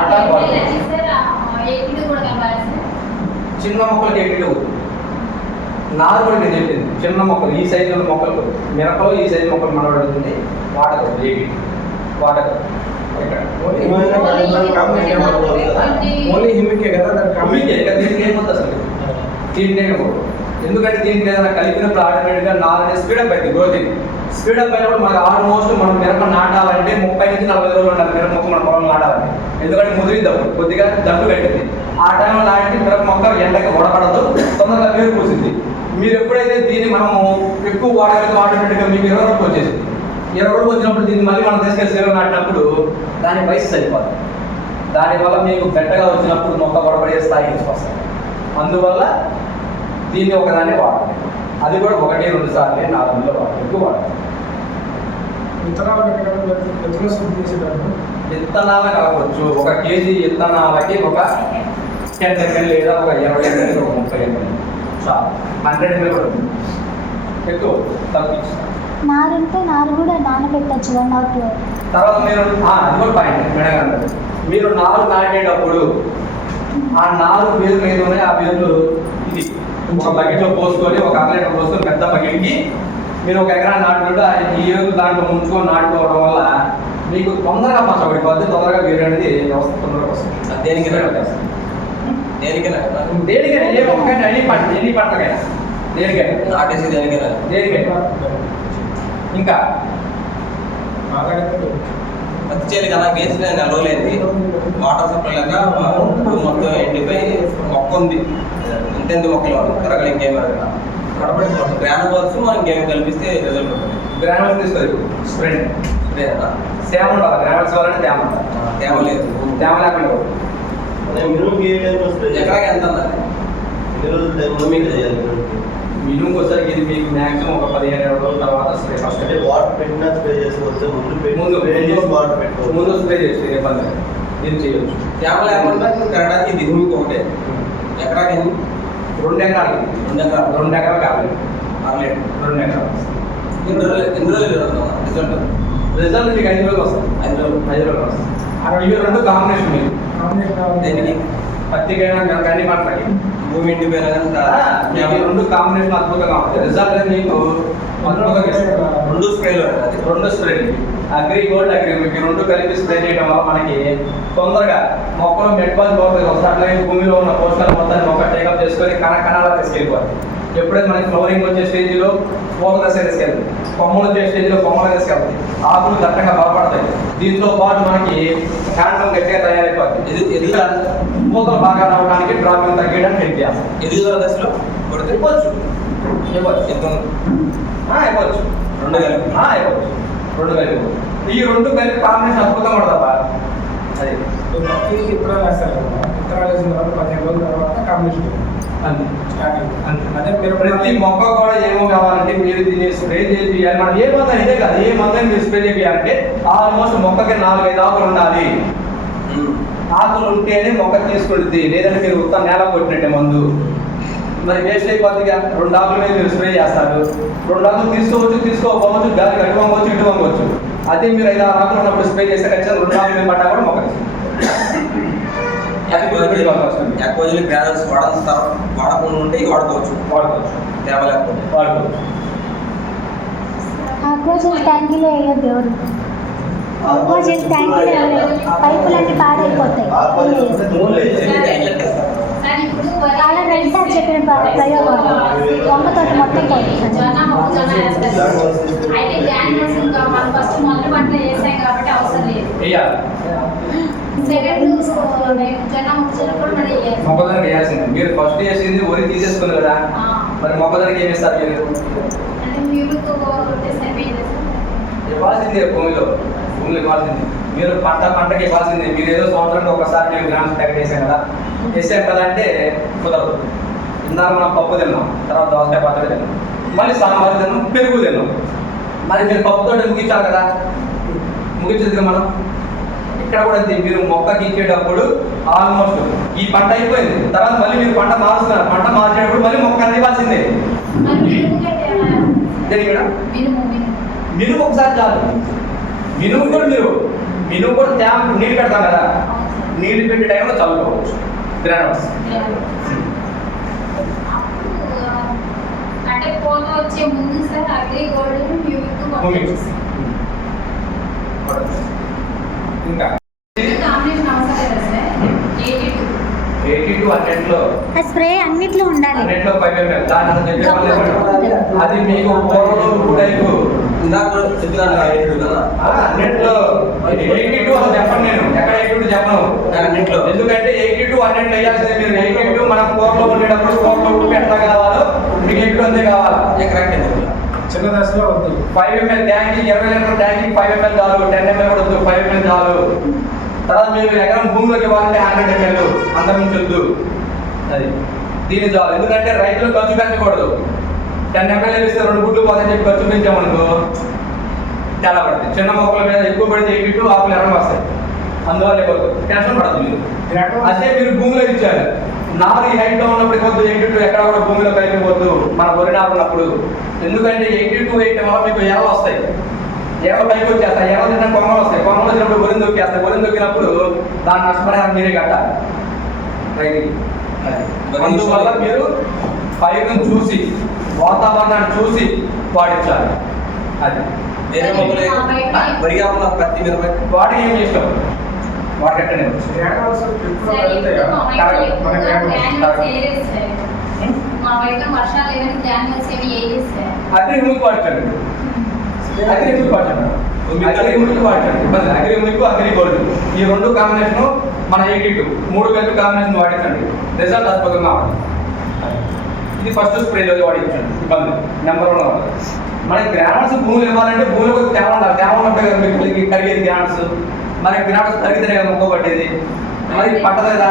అట్లా చిన్న మొక్కలకి ఎక్కిటూ నార్మల్ నేను చెప్పింది. చిన్న మొక్కలు ఈ సైజు మొక్కలు, మిరపలో ఈ సైజు మొక్కలు మనం అడుగుతుంది వాడకూడదు. ఏవి వాడకూడదు. ఇక్కడ ఓన్లీ హ్యూమికే కదా, దీనికి ఏమవుతుంది అసలు? దీనికి ఏమవుతుంది? ఎందుకంటే దీనికి ఏదైనా కలిపినప్పుడు ఆటోమేటిక్గా నాలుగు స్పీడప్ అవుతుంది. గ్రోతింగ్ స్పీడప్ అయినప్పుడు మనకు ఆల్మోస్ట్ మనం మిరప నాటాలంటే 30 నుంచి 40 రోజులు ఉండాలి మిరప మొక్క మన పొలం నాటాలంటే. ఎందుకంటే ముదిరిద్దప్పుడు కొద్దిగా దంటు పెట్టింది. ఆ టైంలో నాటి మిరప మొక్క ఎండకి వడపడదు, తొందరగా వేరు పూసింది. మీరు ఎప్పుడైతే దీన్ని మనము ఎక్కువ వాడగలిగితే ఆటోమేటిక్గా మీకు 20 రోజులు వచ్చేసింది. 20 రోజులు వచ్చినప్పుడు దీన్ని మళ్ళీ మనం తీసుకెళ్ళి సేవ నాటినప్పుడు దాని వయసు సరిపోతుంది. దానివల్ల మీకు గట్టగా వచ్చినప్పుడు మొక్క పొడబడే స్థాయి తీసుకొస్తాయి. అందువల్ల దీన్ని ఒకదాన్ని వాడాలి. అది కూడా 1-2 సార్లు 4 నెలలు వాడాలి, ఎక్కువ వాడాలి. విత్తనాలు శుద్ధి చేసేటప్పుడు విత్తనాలు కావచ్చు. 1 కేజీ విత్తనాలకి ఒక 10 ml లేదా ఒక 20 ml, ఒక 30 ml చాలు. 100 ml కూడా ఎక్కువ తగ్గించు. నారుంటే నారు కూడా నానబెట్టచ్చు 1 or 2 hours. తర్వాత మీరు అది కూడా పాయింట్ మేడం గారు, మీరు నారు నాటేటప్పుడు ఆ నారు వేరు మీద ఉన్నాయి. ఆ వేర్లు ఇది ఒక బకెట్లో పోసుకొని, 1 లీటర్ పోసుకొని పెద్ద బకెట్కి మీరు 1 ఎకరా నాటుకుంటే ఈ ఏరు దాంట్లో ముంచుకొని నాటుకోవడం వల్ల మీకు తొందరగా పచ్చబడిపోద్ది. తొందరగా వేరు అనేది వ్యవస్థ తొందరగా వస్తుంది. దేనికైనా ఏ మొక్కైనా ఎన్ని పంటకైనా దేనికైనా నాటేసి దేనికైనా ఇంకా మాట్లాడితే పత్తి చేయాలి కదా, వేసిన నెల రోజులైంది. వాటర్ సప్లై లేక ఇప్పుడు మొత్తం ఎండిపోయి మొక్క ఉంది. ఇంతెంత మొక్కలు కరగలు ఇంకేం గ్రానువల్స్ మనం ఇంకేం కల్పిస్తే రిజల్ట్ ఉంటుంది. గ్రానువల్స్ తీసుకోదు స్ప్రెడ్ లేదన్నా తేమ ఉండాలి. గ్రానువల్స్ వల్ల తేమ ఉండాలి. తేమ లేదు. తేమ లేకుండా ఎకరాకి ఎంత అన్నది మినిమం వచ్చరికి ఇది మీకు మ్యాక్సిమం ఒక 15-20 రోజుల తర్వాత స్ప్రే ఫస్ట్ ముందు స్ప్రే చేస్తే ఇబ్బంది లేదు. దీన్ని చేయొచ్చు. తేమ లేకుండా కరగడానికి ఇది భూమికి ఒకటే. ఎకరాకి ఎన్ని 2 ఎకరాలకి 2 ఎకరాలు కావాలి. 6 లీటర్ 2 ఎకరాలు ఎన్ని రోజులు రిజల్ట్ మీకు 5 రోజులు వస్తుంది. 5 రోజులు వస్తుంది. ఇవి 2 కాంబినేషన్ మీకు దేనికి పత్తికైనా అన్ని పంటలకి భూమి ఎండిపోయినా కానీ మీకు 2 కాంబినేషన్ అద్భుతంగా ఉంటుంది. రిజల్ట్ అనేది మీకు అద్భుతంగా ఇస్తుంది. 2 స్ప్రేలు అది 2 స్ప్రే అగ్రి గోల్డ్ అగ్రి మీకు 2 కలిపి స్ప్రే చేయడం వల్ల మనకి తొందరగా మొక్కలు మెట్బాల్ పోతుంది. ఒకసారి భూమిలో ఉన్న పోషకాలు మొత్తాన్ని మొక్క టేకప్ చేసుకొని కణాలా తీసుకెళ్ళిపోవాలి. ఎప్పుడైతే మనకి ఫ్లవరింగ్ వచ్చే స్టేజ్లో పూల దశ తీసుకెళ్తుంది, కొమ్మలు వచ్చే స్టేజ్లో కొమ్మలు తీసుకెళ్తాయి, ఆకులు దట్టంగా బలపడతాయి. దీంతో పాటు మనకి కాండం గట్టిగా తయారైపోతుంది. ఎదుగుదల పూతలు బాగా రావడానికి డ్రాపింగ్ తగ్గడానికి హెల్ప్ చేస్తాం. ఎదుగుదల దశలో కొడితే ఇవ్వచ్చు ఎంత ఇవ్వచ్చు 2 కలిపి ఇవ్వచ్చు 2 కలిపి. ఈ 2 కలిపి కాంబినేషన్ అద్భుతంగా ఉండదా? అది పత్తి విత్తనాలు వేస్తారు కదా, విత్తనాలు వేసిన తర్వాత 15 రోజుల తర్వాత కాంబినేషన్ అంతే స్టార్టింగ్. అంతే. అదే మీరు ప్రతి మొక్క కూడా ఏమో కావాలంటే మీరు దీన్ని స్ప్రే చేయాలి. మనం ఏ మందు ఇదే కాదు, ఏ మందుని మీరు స్ప్రే చేయాలంటే ఆల్మోస్ట్ మొక్కకి 4-5 ఆకులు ఉండాలి. ఆకులు ఉంటేనే మొక్క తీసుకుంటుంది. లేదంటే మీరు ఉత్త నేల కొట్టినట్టే మందు మరి వేస్ట్ అయిపోతుందిగా. 2 ఆకుల మీద మీరు స్ప్రే చేస్తారు. 2 ఆకులు తీసుకోవచ్చు, గాలి అటు వంగవచ్చు, ఇటు వంగవచ్చు. అదే మీరు 5-6 ఆకులు ఉన్నప్పుడు స్ప్రే చేస్తే ఖచ్చితంగా 2 ఆకుల మీద పడ్డా కూడా మొక్క ఎక్కువ గ్రానల్స్ వాడకుండా ఉంటే ఇవి వాడుకోవచ్చు. తేమ లేకపోతే ఆక్వాజెల్ ట్యాంకీలో వేయొద్దు ఎవరు. ఆక్వాజెల్ ట్యాంకీలో వేయొద్దు. పైపులన్నీ పాడైపోతాయి. సార్ ఇప్పుడు అలా వెంట చెప్పిన ప్రయోగాలు వంగతో మొత్తం జొన్న మొక్కజొన్న వేస్తారు. అయితే గ్రానువల్స్ ఇంకా మనం ఫస్ట్ మొదటి పంటలు వేసాం కాబట్టి అవసరం లేదు. సెకండ్ జొన్న మొక్కజొన్న కూడా మనం వేయాలి. మొక్కజొన్నకి వేయాల్సింది. మీరు ఫస్ట్ వేసింది వరి తీసేసుకుంది కదా, మరి మొక్కజొన్నకి ఏమి ఇస్తారు మీరు? అంటే మీరు కొట్టేసి ఇవ్వాల్సిందే. భూమిలో ఇవ్వాల్సింది. మీరు పంటకి ఇవ్వాల్సిందే. మీరు ఏదో సంవత్సరానికి ఒకసారి మేము గ్రామ్స్ ప్యాకెట్ వేసాం కదా అంటే కుదరదు. ఇందాక మనం పప్పు తిన్నాం, తర్వాత దోసకాయ పచ్చడి తిన్నాం, మళ్ళీ సాంబార్ తిన్నాం, పెరుగు తిన్నాం. మరి మీరు పప్పుతో ముగించాలి కదా, ముగించదు మనం. ఇక్కడ కూడా అంతే. మీరు మొక్కకి ఇచ్చేటప్పుడు ఆల్మోస్ట్ ఈ పంట అయిపోయింది, తర్వాత మళ్ళీ మీరు పంట మారుస్తున్నారు. పంట మార్చేటప్పుడు మళ్ళీ మొక్క అందివ్వాల్సిందే. మినుము ఒకసారి చాలు. మినుము కూడా నీళ్ళు పెడతాం కదా, నీళ్ళు పెట్టే టైంలో చల్లుకోవచ్చు గ్రానల్స్. అంటే పోత వచ్చే ముందు సార్ అగ్రి గోల్డ్ ఇంకా కాంబినేషన్ అవసరం లేదా సార్? 82 అన్నింటిలో స్ప్రే అన్నిట్లో ఉండాలి. 5 ml. దాని అసలు చెప్పేవాళ్ళు అది మీకు టైపు ఇందాక చెప్పినాను అన్నింటిలో 82 అసలు చెప్పను నేను. ఎక్కడ 82 చెప్పను అన్నింటిలో. ఎందుకంటే 82 అన్నింటిలో వేయాల్సింది. మీరు 82 మనం కూరలో ఉండేటప్పుడు కూరలో ఉప్పు ఎంత కావాలో మీకు 82 అంతే కావాలి. ఎకరాకి చిన్న దశలో వద్దు. 5 ml tank 20 litre tank 5 ml చాలు, 10 ml కూడా వద్దు, 5 ml చాలు. తర్వాత మీరు ఎకరం భూమిలోకి ఇవ్వాలంటే 100 ml అంతకుమించి వద్దు. అది దీని చాలు. ఎందుకంటే రైతులు ఖర్చు పెంచకూడదు. 10 ml ఇస్తే 2 గుడ్లు పోతాయని చెప్పి ఖర్చు పెంచామనుకో చాలా పడుతుంది. చిన్న మొక్కల మీద ఎక్కువ పడితే 82 ఆకులు ఎర్రగా వస్తాయి. అందువల్ల టెన్షన్ పడదు మీరు. అదే మీరు భూమిలో ఇచ్చారు, నారు హైట్ లో ఉన్నప్పుడు వద్దు, 82 ఎక్కడ కూడా భూమిలో కలిపిపోద్దు మన వరి నారు ఉన్నప్పుడు. ఎందుకంటే 82 వేయటం వల్ల మీకు ఎర్రలు వస్తాయి, ఎర్రలు పైకి వచ్చేస్తాయి, ఎర్రలు తిన్న కొమ్మలు వస్తాయి, కొమ్మలు వచ్చినప్పుడు వరిని దొక్కేస్తాయి, వరిని దొక్కినప్పుడు దాని నష్టపరిహారం మీరే కట్టాలి రైతుకి. అందువల్ల మీరు పైరును చూసి వాతావరణాన్ని చూసి పాటించాలి. అది వేరే మొక్కలు వరి కాకుండా పత్తి మిరప వాటికి ఏం చేస్తాం, వాటికి ఎక్కడనే వచ్చు. గ్రానువల్స్ ట్రిప్లో సరే, వెళ్తాయా? ఇప్పుడు మా వైపు గ్రాన్యువల్స్ వేసేస్తారు. మా వైపు వర్షాలు లేదని గ్రాన్యువల్స్ ఏమి వేసేస్తారు. అగ్రి మిల్క్ వాడతాడు, అగ్రి మిల్క్ వాడతాడు, అగ్రి మిల్క్ వాడతాడు. ఇబ్బంది అగ్రి మిల్క్ అగ్రి గోల్డ్ ఈ రెండు కాంబినేషన్ మన 82 3 కలిపి కాంబినేషన్ వాడించండి, రిజల్ట్ అద్భుతంగా ఉంటుంది. ఇది ఫస్ట్ స్ప్రేలో వాడించండి, ఇబ్బంది నెంబర్ 1 వాడు. మనకి గ్రానల్స్ భూములు ఇవ్వాలంటే భూమిలో తేమ ఉండాలి, తేమ ఉన్నప్పుడు కదా మీకు కరిగేది గ్రానల్స్. మనకి గ్రానల్స్ కరిగితేనే కదా మొక్క పట్టేది, మరి పట్టదు కదా.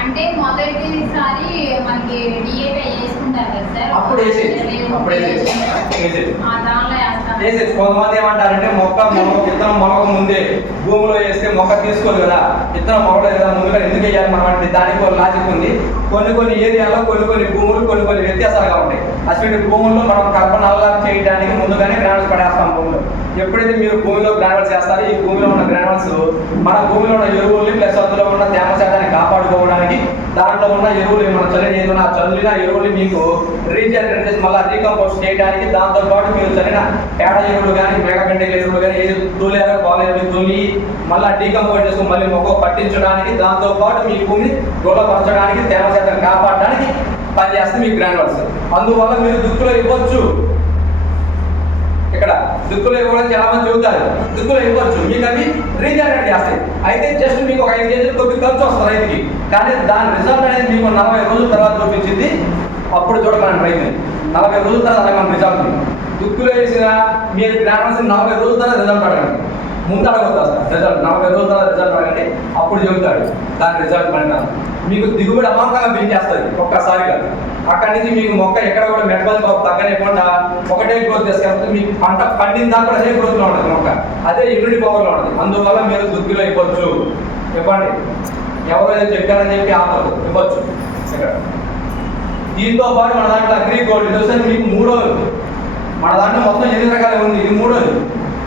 అంటే మొదటిసారి మనకి డిఏపి వేసుకుంటారు కదా సార్, అప్పుడు వేసేది, అప్పుడు వేసేది. ఆ దానిలో వేస్తాం. వేసేది. కొంతమంది ఏమంటారంటే విత్తనం మొలక ముందే భూమిలో వేస్తే మొక్క తీసుకోదు కదా, విత్తనం మొలకలేదు కదా ముందుగా ఎందుకు వేయాలి మనం అంటే దానికి ఒక లాజిక్ ఉంది. కొన్ని ఏరియాలో కొన్ని భూములు కొన్ని వ్యత్యాసాలుగా ఉంటాయి. అటువంటి భూముల్లో మనం కర్బన అల్లాక్ చేయడానికి ముందుగానే గ్రానల్స్ పడేస్తాం భూమిలో. ఎప్పుడైతే మీరు భూమిలో గ్రానల్స్ చేస్తారో ఈ భూమిలో ఉన్న గ్రానల్స్ మన భూమిలో ఉన్న ఎరువుల్ని ప్లస్ అందులో ఉన్న తేమ శాతాన్ని కాపాడుకోవడానికి, దాంట్లో ఉన్న ఎరువులు ఏమైనా చల్లిన ఏదైనా చల్లిన ఎరువులు మీకు రీజనరేట్ చేసి మళ్ళీ రీకంపోస్ట్ చేయడానికి, దాంతో పాటు మీరు చల్లిన పేడ ఎరువులు కానీ మేకగంటెల ఎరువులు కానీ ఏది తూలేరో బాగాలేదు తొలి మళ్ళీ డీకంపోజ్ చేసుకుని మళ్ళీ మొక్క పట్టించడానికి, దాంతో పాటు మీ భూమిని గొల్లపరచడానికి, తేమ శాతాన్ని కాపాడడానికి పనిచేస్తుంది మీ గ్రానువల్స్. అందువల్ల మీరు దుక్కులో ఇవ్వచ్చు. ఇక్కడ దుక్కులో ఇవ్వడం చాలా మంది చెబుతారు, దుక్కులో ఇవ్వచ్చు, మీకు అవి రీజనరేట్ చేస్తాయి. అయితే జస్ట్ మీకు ఒక 5 కేజీలు కొద్ది ఖర్చు వస్తుంది రైతుకి, కానీ దాని రిజల్ట్ అనేది మీకు 40 రోజుల తర్వాత చూపించింది. అప్పుడు చూడకండి రైతుని 40 రోజుల తర్వాత అడగండి రిజల్ట్. దుక్కులో వేసిన మీరు గ్రానల్స్ 40 రోజుల తర్వాత రిజల్ట్ అడగండి, ముందు అడగొద్దు అసలు రిజల్ట్. 40 రోజుల తర్వాత రిజల్ట్ అడగండి, అప్పుడు చెబుతాడు దాని రిజల్ట్ పడినా. మీకు దిగుబడి అమాంతంగా పెంచేస్తుంది ఒక్కసారిగా. అక్కడి నుంచి మీకు మొక్క ఎక్కడ కూడా మెటబల్ తగ్గనివ్వకుండా ఒకటే గ్రోత్ తీసుకెళ్తుంది. మీకు పంట పండిన దాకా అదే గ్రోత్లో ఉంటుంది మొక్క, అదే ఇమ్యూనిటీ పవర్లో ఉంటుంది. అందువల్ల మీరు దుక్కిలో ఇవ్వచ్చు, ఇవ్వండి. ఎవరు ఏదో చెప్పారని చెప్పి ఆపదు, ఇవ్వచ్చు. ఇక్కడ దీంతో పాటు మన దాంట్లో అగ్రి గోల్డ్ ఇది వస్తే మీకు 3వ. మన దాంట్లో మొత్తం 8 రకాలు ఉంది, ఇది 3వది.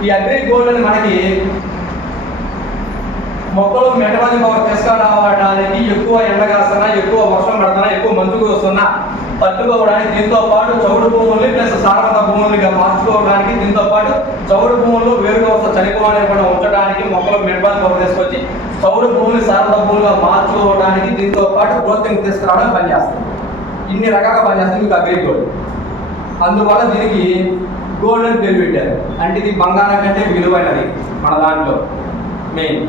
ఈ అగ్రి గోల్డ్ అని మనకి మొక్కలు మెటబాలి పవర్ తీసుకురావడానికి, ఎక్కువ ఎండ కాస్తున్నా, ఎక్కువ వర్షం పడుతున్నా, ఎక్కువ మంచు వస్తున్నా తట్టుకోవడానికి, దీంతో పాటు చౌడు భూముల్ని ప్లస్ సారవంత భూములుగా మార్చుకోవడానికి, దీంతో పాటు చౌడు భూముల్లో వేరుగా వస్తే చనిపోవకుండా ఉంచడానికి మొక్కలు మెటబాలి పవర్ తీసుకొచ్చి చౌడు భూములు సారవంత భూములుగా మార్చుకోవడానికి, దీంతో పాటు గ్రోతింగ్ తీసుకురావడానికి పనిచేస్తుంది. ఇన్ని రకాలుగా పనిచేస్తుంది మీకు అగ్రి గోల్డ్. అందువల్ల దీనికి గోల్డ్ అని పేరు పెట్టారు. అంటే ఇది బంగారం కంటే విలువైనది మన దాంట్లో మెయిన్.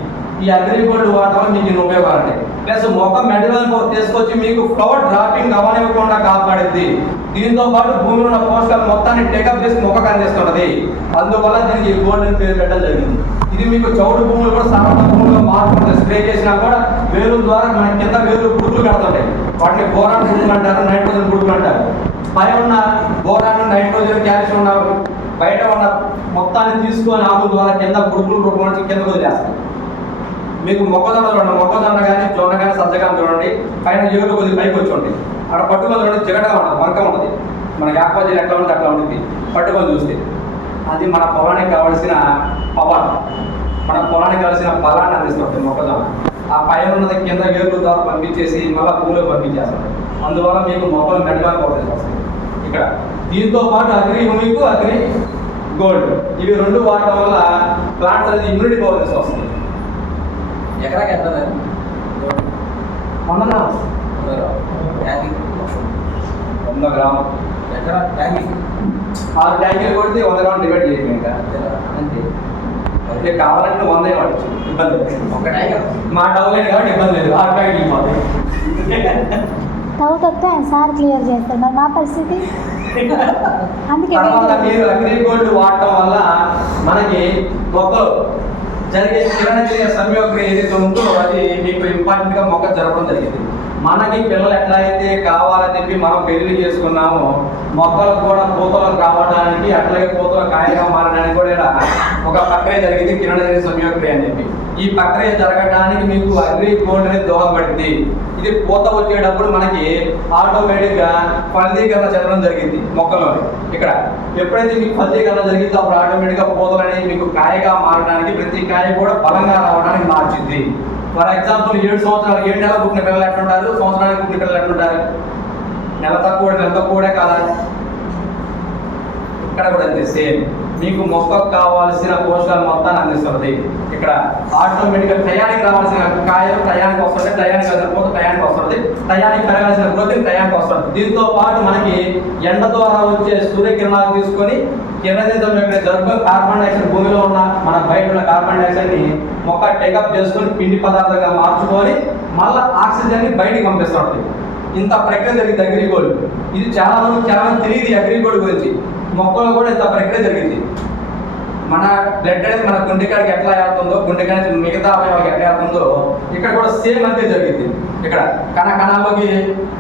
ఈ అగ్రి గోల్డ్ వాడటం వల్ల మీకు ఇన్ని ఉపయోగాలు ఉంటాయి. ప్లస్ మొక్క మెటీరియల్ తీసుకొచ్చి మీకు ఫ్లవర్ డ్రాపింగ్ అవనివ్వకుండా కాపాడుద్ది. దీంతో పాటు భూమిలో ఉన్న పోషకాలు మొత్తాన్ని టేకప్ చేసి మొక్కకు అందిస్తున్నది. అందువల్ల దీనికి గోల్డ్ అని పేరు పెట్టడం జరిగింది. ఇది మీకు చౌడు భూములు కూడా సారవంత భూములుగా మార్చుకుంటే స్ప్రే చేసినా కూడా వేరుల ద్వారా మన కింద వేరు పురుగులు కడుతుంటాయి. వాటిని బోరాన్ పురుగులు అంటారు, నైట్రోజన్ పురుగులు అంటారు. పైన ఉన్న బోరాన్, నైట్రోజన్, కాల్షియం ఉన్న బయట ఉన్న మొత్తాన్ని తీసుకొని ఆకుల ద్వారా కింద పురుగుల రూపం నుంచి కింద వదిలేస్తాయి. మీకు మొక్కజొన్న చూడండి, మొక్కజొన్న కానీ జొన్న కానీ సజ్జ కానీ చూడండి, పైన ఏడు కొద్దిగా పైకి వచ్చి ఉంటాయి. అక్కడ పట్టుకొని చూడండి, జిగటగా ఉంటుంది, వంక ఉంటుంది. మనకి యాక్వాజీలు ఎట్లా ఉంటుంది అట్లా ఉంటుంది పట్టుకొని చూస్తే. అది మన పొలానికి కావాల్సిన పవర్, మన పొలానికి కావాల్సిన బలాన్ని అందిస్తుంటుంది మొక్కజొన్న. ఆ పైన ఉన్నది కింద వేరుల ద్వారా పంపించేసి మళ్ళీ భూమిలో పంపించేస్తుంది. అందువల్ల మీకు మొక్కలు మెడగా పోతుంది వస్తుంది ఇక్కడ. దీంతో పాటు అగ్రి మీకు అగ్రి గోల్డ్ ఇవి 2 వాడటం వల్ల ప్లాంట్స్ అనేది ఇమ్యూనిటీ పవర్ వస్తుంది. ఎకరాకి ఎంత 100 గ్రాములు, 100 గ్రాములు ఎకరా ట్యాంక్ 6 ట్యాంకులు కొడితే 100 గ్రాములు డివైడ్ చేయడం ఇంకా అంతే. అంటే కావాలంటే 100 వాడచ్చు, ఇబ్బంది లేదు. ఒక ట్యాంక్ మా డౌన్ లేదు కాబట్టి ఇబ్బంది లేదు, 6 ట్యాంకులు పోతాయి. డౌట్ వస్తే ఆయన సార్ క్లియర్ చేస్తారు, మరి మా పరిస్థితి అందుకే తర్వాత మీరు అగ్రిగోల్డ్ వాడటం వల్ల మనకి మొక్కలు జరిగే కిరణజీయ సంయోగక్రియ ఏదైతే ఉందో అది మీకు ఇంపార్టెంట్ గా మొక్క జరగడం జరిగింది. మనకి పిల్లలు ఎట్లా అయితే కావాలని చెప్పి మనం పెళ్లి చేసుకున్నామో మొక్కలకు కూడా పూతలు రావడానికి అట్లాగే పూతలు కాయగా మారడానికి కూడా ఇక్కడ ఒక ప్రక్రియ జరిగింది, కిరణజీయ సంయోగక్రియ అని చెప్పి. ఈ ప్రక్రియ జరగడానికి మీకు అగ్రిగోల్డ్ అనేది దోహదపడింది. ఇది పూత వచ్చేటప్పుడు మనకి ఆటోమేటిక్ గా ఫలదీకరణ చెందడం జరిగింది మొక్కలో. ఇక్కడ ఎప్పుడైతే మీకు ఫలదీకరణ జరిగిందో అప్పుడు ఆటోమేటిక్ గా పూతలు అనేది మీకు కాయగా మారడానికి, ప్రతి కాయ కూడా బలంగా రావడానికి మార్చింది. ఫర్ ఎగ్జాంపుల్ 7 సంవత్సరాలు 7 నెలలు పుట్టిన పిల్లలు ఎట్లుంటారు, సంవత్సరానికి పుట్టిన పిల్లలు ఎట్లుంటారు? నెల తక్కువ కాదా? ఇక్కడ కూడా అంతే సేమ్. మీకు మొక్కకు కావాల్సిన పోషకాలు మొత్తాన్ని అందిస్తుంది. ఇక్కడ ఆటోమేటిక్గా టయానికి రావాల్సిన కాయలు టయానికి వస్తుంది, టయానికి పోతే టయానికి వస్తుంది, టయానికి పెరగాల్సిన గ్రోతింగ్ టయానికి వస్తుంది. దీంతో పాటు మనకి ఎండ ద్వారా వచ్చే సూర్యకిరణాలు తీసుకొని కిరణజీతం యొక్క జరుపుకొని కార్బన్ డైఆక్సైడ్ భూమిలో ఉన్న మన బయట ఉన్న కార్బన్ డైఆక్సైడ్ ని మొక్క టేకప్ చేసుకొని పిండి పదార్థంగా మార్చుకొని మళ్ళీ ఆక్సిజన్ ని బయటికి పంపిస్తుంది. ఇంత ప్రక్రియ జరిగింది అగ్రిగోల్డ్. ఇది చాలా మంది తెలియదు ఈ అగ్రిగోల్డ్ గురించి. మొక్కలు కూడా ఇంత ప్రక్రియ జరిగింది. మన బ్లడ్ అనేది మన గుండెకాడికి ఎట్లా వెళ్తుందో, గుండెకాయ నుంచి మిగతా అవయవాలకు ఎట్లా వెళ్తుందో ఇక్కడ కూడా సేమ్ అంతే జరిగింది. ఇక్కడ కణాల్లోకి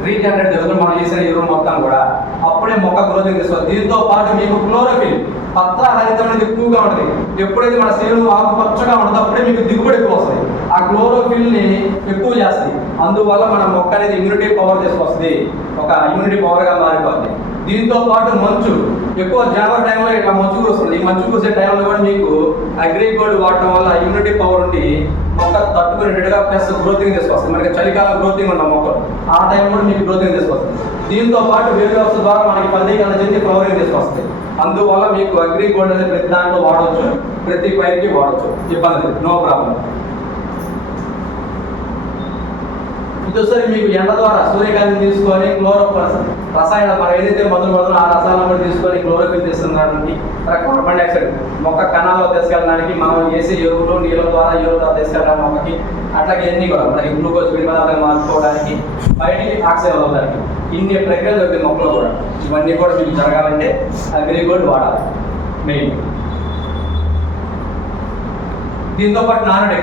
రీజనరేట్ జరుగుతుంది మనం చేసిన ఎరువు మొత్తం కూడా. అప్పుడే మొక్క గ్రోతింగ్ తీసుకోవాలి. దీంతో పాటు మీకు క్లోరోఫిల్ పత్ర హరితం అనేది ఎక్కువగా ఉంటుంది. ఎప్పుడైతే మన శరీరం ఆకు పచ్చగా ఉంటుంది అప్పుడే మీకు దిగుబడి ఎక్కువ వస్తుంది. ఆ క్లోరోఫిల్ ని ఎక్కువ చేస్తుంది. అందువల్ల మన మొక్క అనేది ఇమ్యూనిటీ పవర్ తీసుకొస్తుంది, ఒక ఇమ్యూనిటీ పవర్ గా మారిపోతుంది. దీంతో పాటు మంచు ఎక్కువ జనవరి టైంలో ఇట్లా మంచు కురుస్తుంది. ఈ మంచు కురిసే టైంలో కూడా మీకు అగ్రిగోల్డ్ వాడటం వల్ల ఇమ్యూనిటీ పవర్ ఉండి మొక్క తట్టుకునేట్టుగా ప్లస్ గ్రోతింగ్ తీసుకొస్తుంది. మనకి చలికాలం గ్రోతింగ్ ఉన్న మొక్కలు ఆ టైం కూడా మీకు గ్రోతింగ్ తీసుకొస్తుంది. దీంతో పాటు వేరు వ్యవస్థ ద్వారా మనకి ఫలదీకరణ చెంది ఫ్లవరింగ్ తీసుకొస్తుంది. అందువల్ల మీకు అగ్రిగోల్డ్ అనేది ప్రతి దాంట్లో వాడవచ్చు, ప్రతి పైరుకి వాడవచ్చు, ఇబ్బంది నో ప్రాబ్లం. ఇదోసారి మీకు ఎండ ద్వారా సూర్యకాంతి తీసుకొని క్లోరోప్లస్ రసాయనాలు మనం ఏదైతే మందులు పడుతుందో ఆ రసాయనాలు కూడా తీసుకొని క్లోరోఫిల్ తీసుకురావడానికి, కార్బన్ డైఆక్సైడ్ మొక్క కణాల్లో తీసుకెళ్ళడానికి, మనం వేసే ఎరువులు నీళ్ళ ద్వారా తీసుకెళ్ళడానికి మొక్కకి, అట్లాగే ఎన్ని కూడా మనకి గ్లూకోజ్ పిండి పదార్థాలు మార్చుకోవడానికి, బయటికి ఆక్సిజన్ వదలడానికి ఇన్ని ప్రక్రియలు జరుగుతుంది మొక్కలో కూడా. ఇవన్నీ కూడా మీకు జరగాలంటే అగ్రిగోల్డ్ వాడాలి మెయిన్. దీంతో పాటు నానడే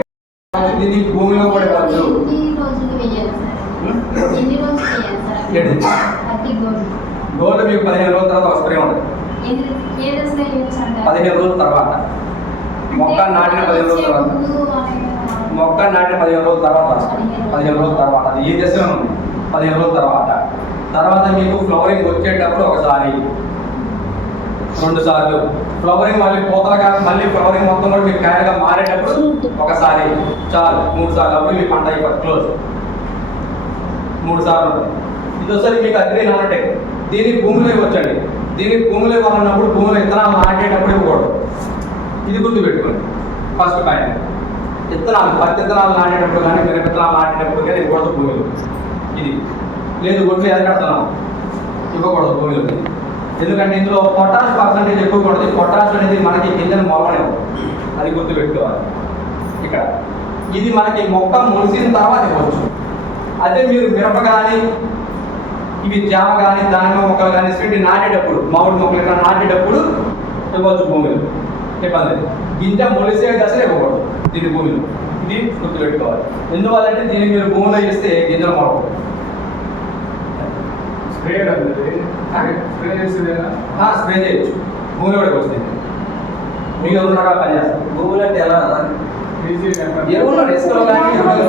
దీన్ని భూమిలో కూడా ఇవ్వచ్చు. గోల్డ్ మీకు 15 రోజుల తర్వాత వస్తూనే ఉంటుంది. 15 రోజుల తర్వాత మొక్క నాటిన 15 రోజుల తర్వాత మొక్క నాటిన 15 రోజుల తర్వాత వస్తుంది. 15 రోజుల తర్వాత అది ఈ దశలో ఉంది. 15 రోజుల తర్వాత మీకు ఫ్లవరింగ్ వచ్చేటప్పుడు ఒకసారి 2 సార్లు ఫ్లవరింగ్, మళ్ళీ పూతలుగా మళ్ళీ ఫ్లవరింగ్ మొత్తం కూడా మీకు కాయలుగా మారేటప్పుడు ఒకసారి చాలు, 3 సార్లు. అప్పుడు మీ పంట అయిపోతుంది, క్లోజ్. 3 సార్లు ఉంటుంది. ఇదోసారి మీకు అగ్రి నానటెక్. దీన్ని భూమిలో ఇవ్వచ్చండి. దీనికి భూమిలో ఇవ్వాలన్నప్పుడు భూమిలో విత్తనాలు నాటేటప్పుడు ఇవ్వకూడదు. ఇది గుర్తుపెట్టుకోండి. ఫస్ట్ పాయింట్ విత్తనాలు, పత్తి విత్తనాలు నాటేటప్పుడు కానీ మిరప విత్తనాలు నాటేటప్పుడు కానీ ఇవ్వకూడదు భూమిలో. ఇది లేదు ఒట్లు ఎదగడుతున్నాం ఇవ్వకూడదు భూమిలో. ఎందుకంటే ఇందులో పొటాష్ పర్సంటేజ్ ఎక్కువ కూడదు. పొటాష్ అనేది మనకి గింజను మొలవనివ్వదు, అది గుర్తుపెట్టుకోవాలి. ఇక్కడ ఇది మనకి మొక్క ములిసిన తర్వాత ఇవ్వచ్చు. అదే మీరు మిరప కానీ ఇవి జామ కానీ దానిమ్మ మొక్కలు కానీ స్వీట్ నాటేటప్పుడు, మామిడి మొక్కలు ఇక్కడ నాటేటప్పుడు ఇవ్వచ్చు భూమిలో, ఇబ్బంది. గింజ మొలిసే దశలో ఇవ్వకూడదు దీని భూమిలో. ఇది గుర్తుపెట్టుకోవాలి. ఎందువల్లంటే దీన్ని మీరు భూమిలో ఇస్తే గింజలు మొలవు. స్ప్రే చేయొచ్చు, భూమిలో కూడా వస్తుంది. మీకు ఎవరు రకాల పని చేస్తారు భూములు అంటే ఎలా ఎరువులు ఇసుకలో కానీ ఎకరానికి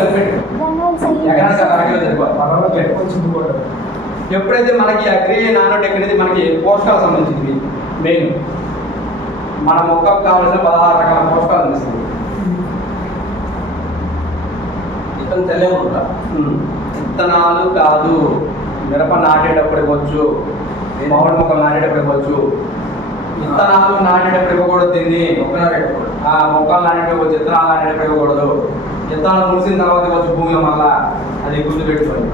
1 కిలో సరిపోతుంది. ఎప్పుడైతే మనకి అగ్రి నానోటెక్ అనేది మనకి పోషకాలకు సంబంధించింది మెయిన్, మన మొక్కకు కావాల్సిన 16 రకాల పోషకాలు అందిస్తుంది. విత్తనాలు కాదు, మిరప నాటేటప్పుడు ఇవ్వచ్చు, మామిడి మొక్కలు నాటేటప్పుడు ఇవ్వచ్చు. విత్తనాలు నాటేటప్పుడు ఇవ్వకూడదు. దీన్ని మొక్కలు నాటేటప్పుడు విత్తనాలు నాటేటప్పుడు ఇవ్వకూడదు. విత్తనాలు ముడిసిన తర్వాత ఇవ్వచ్చు భూమిలో మళ్ళా, అది గుర్తుపెట్టుకోండి.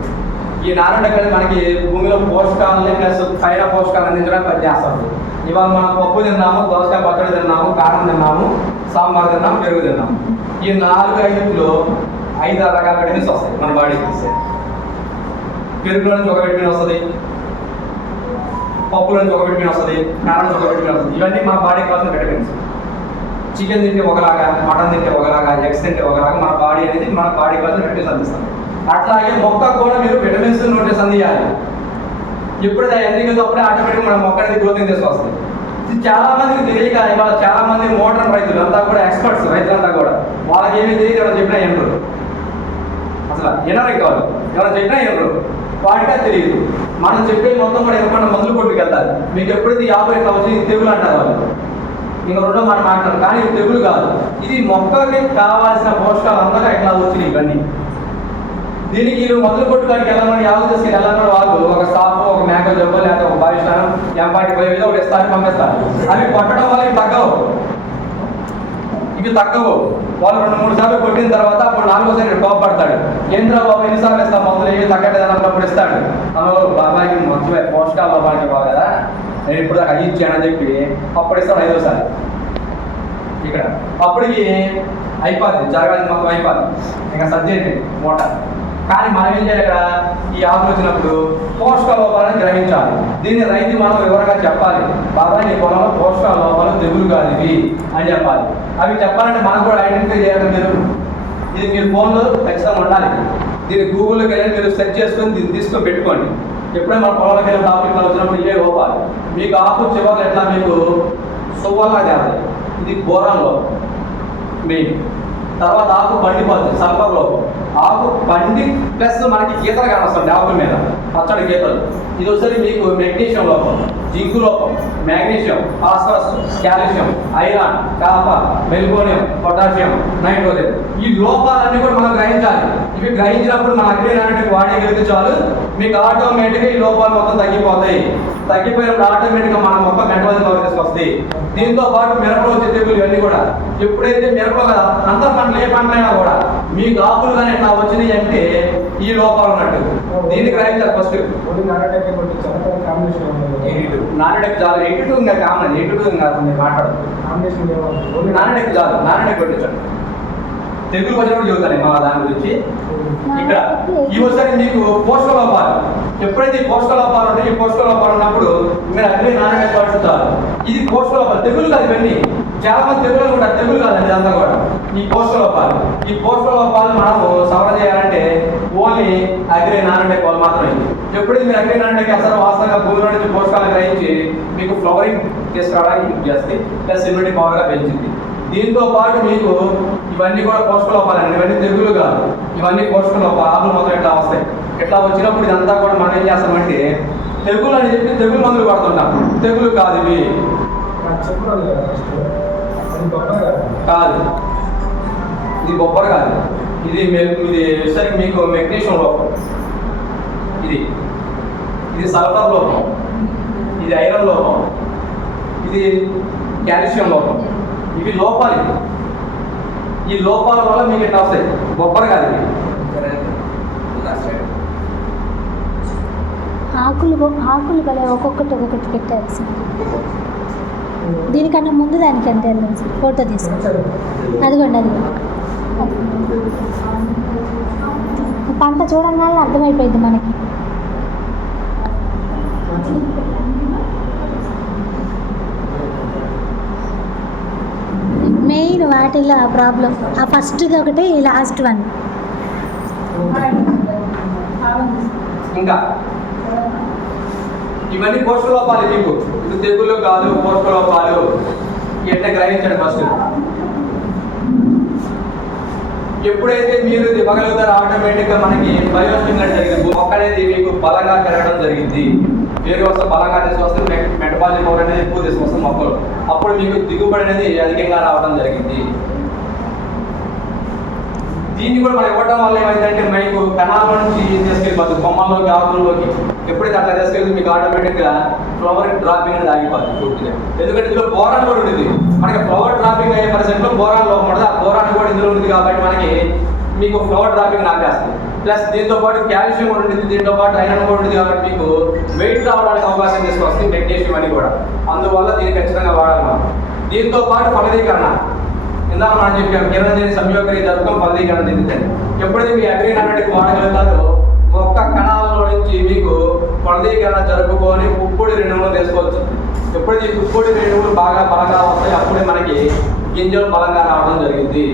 ఈ నానోటెక్ అనేది మనకి భూమిలో పోషకాలని ప్లస్ పైన పోషకాలు అందించడానికి పనిచేస్తుంది. ఇవాళ మనం పప్పు తిన్నాము, దోసకాయ పచ్చడి తిన్నాము, కారం తిన్నాము, సాంబార్ తిన్నాము, పెరుగు తిన్నాము. ఈ 4-5లో 5-6 రకాల విటమిన్స్ వస్తాయి మన బాడీకి. పెరుగులో నుంచి ఒక విటమిన్ వస్తుంది, పప్పులో నుంచి ఒక విటమిన్ వస్తుంది, కారం నుంచి ఒక విటమిన్ వస్తుంది. ఇవన్నీ మన బాడీకి కావాల్సిన విటమిన్స్. చికెన్ తింటే ఒకలాగా, మటన్ తింటే ఒకలాగా, ఎగ్స్ తింటే ఒకలాగా మన బాడీ అనేది మన బాడీకి కావాల్సిన విటమిన్స్ అందిస్తుంది. అట్లాగే మొక్కకు కూడా మీరు విటమిన్స్ నోటీస్ అందియాలి. ఎప్పుడైతే ఎందుకు అప్పుడే ఆటోమేటిక్గా మన మొక్క అనేది గ్రోతింగ్ తీసుకొస్తుంది. ఇది చాలా మందికి తెలియక ఇవాళ చాలా మంది మోడర్న్ రైతులు అంతా కూడా ఎక్స్పర్ట్స్, రైతులంతా కూడా వాళ్ళకి ఏమీ తెలియదు. ఎవరైనా చెప్పినా వినరు, అసలు వినరు. కావాలి ఎవరైనా చెప్పినా వినరు, వాడిగా తెలియదు. మనం చెప్పే మొత్తం కూడా ఎవరికన్నా మందులు కొట్టుకు వెళ్తారు. మీకు ఎప్పుడైతే 50 ఇట్లా వచ్చి తెగులు అంటారు వాళ్ళు, ఇంకా రెండో మాట మాట్లాడరు. కానీ ఇది తెగులు కాదు, ఇది మొక్కకి కావాల్సిన పోషకాలు అంతా ఇట్లా వచ్చినాయి ఇవన్నీ. దీనికి మీరు మందులు కొట్టుకోవడానికి వెళ్ళమని యాభై తీసుకుని వెళ్ళమని వాళ్ళు ఒక స్టాఫ్, ఒక మేక జబ్బు, లేకపోతే ఒక భావిష్టానం, M45 ఏదో ఒకటి ఇస్తారు, పంపిస్తారు. అవి కొట్టడం వల్ల ఇవి తగ్గవు. వాళ్ళు 2-3 సార్లు కొట్టిన తర్వాత అప్పుడు 4వసారి కోపడతాడు. ఏంద్రా బాబు ఎన్నిసార్లు ఇస్తాం మందులు, ఏమి తగ్గట్లేదు అన్నప్పుడు ఇస్తాడు. బాబాకి మంచి పోషకాలు లోపానికి బాగా కదా, నేను ఇప్పుడు దాకా అయ్యి ఇచ్చానని చెప్పి అప్పుడు ఇస్తాడు 5వసారి. ఇక్కడ అప్పటికి అయిపోద్ది, జరగాల్సిన మొత్తం అయిపోద్ది, ఇంకా సబ్జెక్ట్ మూట. కానీ మనం ఏం చేయాలి, ఇక్కడ ఈ ఆకులు వచ్చినప్పుడు పోషక లోపాలను గ్రహించాలి. దీన్ని రైతు మనం వివరంగా చెప్పాలి. బాబాయ్ నీ పొలంలో పోషక లోపాలు తెగులు కాదు ఇవి అని చెప్పాలి. అవి చెప్పాలంటే మనం కూడా ఐడెంటిఫై చేయాలి. ఇది మీరు ఫోన్లో ఖచ్చితంగా ఉండాలి. దీన్ని గూగుల్లోకి వెళ్ళి మీరు సెర్చ్ చేసుకొని దీన్ని తీసుకొని పెట్టుకోండి. ఎప్పుడైనా మన పొలంలోకి వెళ్ళిన టాపిక్లో వచ్చినప్పుడు ఇవే లోపాలు. మీకు ఆకు చివర్లు ఎట్లా మీకు సువ్వల్లా చేయాలి, ఇది బోరాన్లో మెయిన్. తర్వాత ఆకు పండిపోతుంది, సల్ఫర్ లోపం. ఆకు పండి ప్లస్ మనకి గీతలు కానొస్తుంది ఆకుల మీద, పచ్చడి గీతలు. ఇది వచ్చేసరికి మీకు మెగ్నీషియం లోపం, జింకు లోపం, magnesium, phosphorus, calcium, iron, copper, molybdenum, potassium, nitrogen. ఈ లోపాలన్నీ కూడా మనం గ్రహించాలి. ఇవి గ్రహించినప్పుడు మన అగ్రినాటిక్ వాడేగలిగితే చాలు, మీకు ఆటోమేటిక్గా ఈ లోపాలు మొత్తం తగ్గిపోతాయి. తగ్గిపోయినప్పుడు ఆటోమేటిక్గా మన మొక్క మెటబాలిజం వర్క్ వస్తాయి. దీంతో పాటు మిరపలో వచ్చే తెగులు ఇవన్నీ కూడా ఎప్పుడైతే మిరపలో కదా అంతా పంటలు ఏ పంటలైనా కూడా మీకు ఆకులు కానీ ఇట్లా వచ్చినాయి అంటే ఈ లోపాలు ఉన్నట్టు. దీన్ని గ్రహించాలి ఫస్ట్. నానడెక్ చాలు, 82 ఇంకా కామన్, 82 ఇంకా మీరు మాట్లాడదు. నానడెక్ చాలు, నానడెక్ కొట్టించండి. తెగులు వచ్చినప్పుడు చెబుతాను మా దాని గురించి. ఇక్కడ ఈ ఒకసారి మీకు పోషక లోపాలు, ఎప్పుడైతే ఈ పోషక లోపాలు ఉంటాయి, ఈ పోషక లోపాలు ఉన్నప్పుడు మీరు అగ్ని నానడెక్ వాడుతారు. ఇది పోషక లోపాలు, తెగులు కాదు ఇవన్నీ. చాలా మంది తెగులు కూడా తెగులు కాదండి, ఇదంతా కూడా ఈ పోషక లోపాలు. ఈ పోషక లోపాలు మనము సవరణ చేయాలంటే ఓన్లీ అగ్రి నానడెక్ వాళ్ళు మాత్రమే. ఎప్పుడైతే మీరు అగ్రి నానడెక్ అసలు వాస్తవంగా భూమిలో నుంచి పోషకాలు గ్రహించి మీకు ఫ్లవరింగ్ తీసుకురావడానికి యూజ్ చేస్తే ప్లస్ ఇమ్యూనిటీ పవర్గా పెంచింది. దీంతో పాటు మీకు ఇవన్నీ కూడా పోషక లోపాలండి, ఇవన్నీ తెగులు కాదు, ఇవన్నీ పోషక లోపాలు. ఆకులు మొత్తం ఎట్లా వస్తాయి, ఎట్లా వచ్చినప్పుడు ఇదంతా కూడా మనం ఏం చేస్తామంటే తెగులు అని చెప్పి తెగులు మందులు పడుతున్నాం. తెగులు కాదు ఇవి, కాదు ఇది బొబ్బర్ కాదు, ఇది సరికి మీకు మెగ్నీషియం లోపం, ఇది సల్ఫర్ లోపం, ఇది ఐరన్ లోపం, ఇది కాల్షియం లోపం. ఇవి లోపాలు. ఈ లోపాల వల్ల మీకు ఎట్లా వస్తాయి, బొబ్బర్ కాదు ఇది. ఆకులు కదా ఒక్కొక్కటి పెట్టారు సార్. దీనికన్నా ముందు దానికి ఎంత వెళ్ళాలి సార్, ఫోటో తీసుకుంటారు. అదిగోండి పంట చూడంగానే అర్థమైపోయింది మనకి. మెయిన్ వాటిల్లో ఆ ప్రాబ్లం, ఆ ఫస్ట్ది ఒకటి, లాస్ట్ వన్. ఇంకా ఇవన్నీ పోషక లోపాలు. మీకు ఇది తెగులు కాదు, పోషక లోపాలు. ఎట్లా గ్రహించండి ఫస్ట్. ఎప్పుడైతే మీరు ఇది ఇవ్వగలుగుతారో ఆటోమేటిక్గా మనకి బయోస్టిమ్యులేట్ జరిగింది. మొక్క అనేది మీకు బలంగా పెరగడం జరిగింది. వేరు వస్తే బలంగా తీసుకొస్తే మెటబాలిజం పవర్ అనేది ఎక్కువ తీసుకొస్తుంది మొక్కలు. అప్పుడు మీకు దిగుబడి అనేది అధికంగా రావడం జరిగింది. దీన్ని కూడా మనం ఇవ్వడం వల్ల ఏమైందంటే మీకు కణాల నుంచి తీసుకెళ్ళిపోతుంది కొమ్మల్లోకి, ఆకుల్లోకి. ఎప్పుడైతే అట్లా తీసుకెళ్తే మీకు ఆటోమేటిక్గా ఫ్లవర్ డ్రాపింగ్ అనేది ఆగిపోతుంది పూర్తిగా. ఎందుకంటే ఇందులో బోరాన్ కూడా ఉంటుంది. మనకి ఫ్లవర్ డ్రాపింగ్ అయ్యే పర్సెంట్లో బోరాన్ లోపం ఉంటుంది. ఆ బోరాన్ కూడా ఇందులో ఉంది కాబట్టి మనకి మీకు ఫ్లవర్ డ్రాపింగ్ ఆపేస్తుంది. ప్లస్ దీంతో పాటు కాల్షియం కూడా ఉంటుంది, దీంతో పాటు ఐరన్ కూడా ఉంటుంది కాబట్టి మీకు వెయిట్ రావడానికి అవకాశం తీసుకొస్తుంది, మెగ్నీషియం అని కూడా. అందువల్ల దీన్ని ఖచ్చితంగా వాడాలి మనం. దీంతో పాటు ఫలదీకరణ, ఇందాక మనం చెప్పాం కిరణజని సంయోగక్రియ జరుపుకొని ఫలదీకరణ చెందుతుంది. ఎప్పుడైతే మీ అగ్రి నానడెక్ వాడగలుగుతారో మొక్క కణాలలో నుంచి వచ్చి మీకు కొలదీకరణ జరుపుకొని పుప్పొడి రేణువులు వేసుకోవచ్చు. ఎప్పుడైతే ఈ పుప్పొడి రేణువులు బాగా బలంగా వస్తాయి అప్పుడే మనకి గింజలు బలంగా రావడం జరిగింది.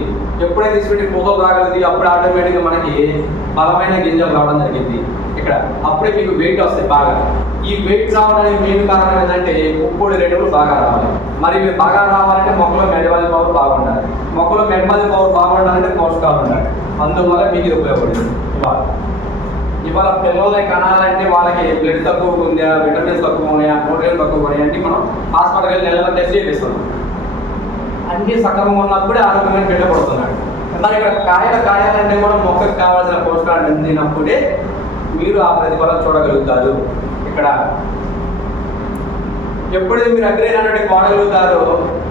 ఎప్పుడైతే తీసుకుంటే పూతలు రాగలిగింది అప్పుడే ఆటోమేటిక్గా మనకి బలమైన గింజలు రావడం జరిగింది. ఇక్కడ అప్పుడే మీకు వెయిట్ వస్తాయి బాగా. ఈ వెయిట్ రావడానికి మెయిన్ కారణం ఏంటంటే పుప్పొడి రేణువులు బాగా రావాలి. మరి ఇవి బాగా రావాలంటే మొక్కలో మెడవల్ పవర్ బాగుండాలి. మొక్కలో మెడవల్ పవర్ బాగుండాలంటే పోషకాలు ఉండాలి. అందువల్ల మీకు ఇది ఉపయోగపడుతుంది. ఇవాళ పిల్లల్ని కనాలంటే వాళ్ళకి బ్లడ్ తక్కువ ఉందా, విటమిన్స్ తక్కువ ఉన్నాయా, ప్రోటీన్ తక్కువ ఉన్నాయా అంటే మనం హాస్పిటల్కి వెళ్ళి నెలలో టెస్ట్ చేపిస్తున్నాం. అన్ని సక్రమంగా ఉన్నప్పుడే ఆరోగ్యమైన బిడ్డ పడుతున్నాడు. మరి ఇక్కడ కాయాలంటే కూడా మొక్కకు కావాల్సిన పోషకాలు అందినప్పుడే మీరు ఆ ప్రతిఫలం చూడగలుగుతారు. ఇక్కడ ఎప్పుడైతే మీరు అగ్రేన్ అనేది వాడగలుగుతారో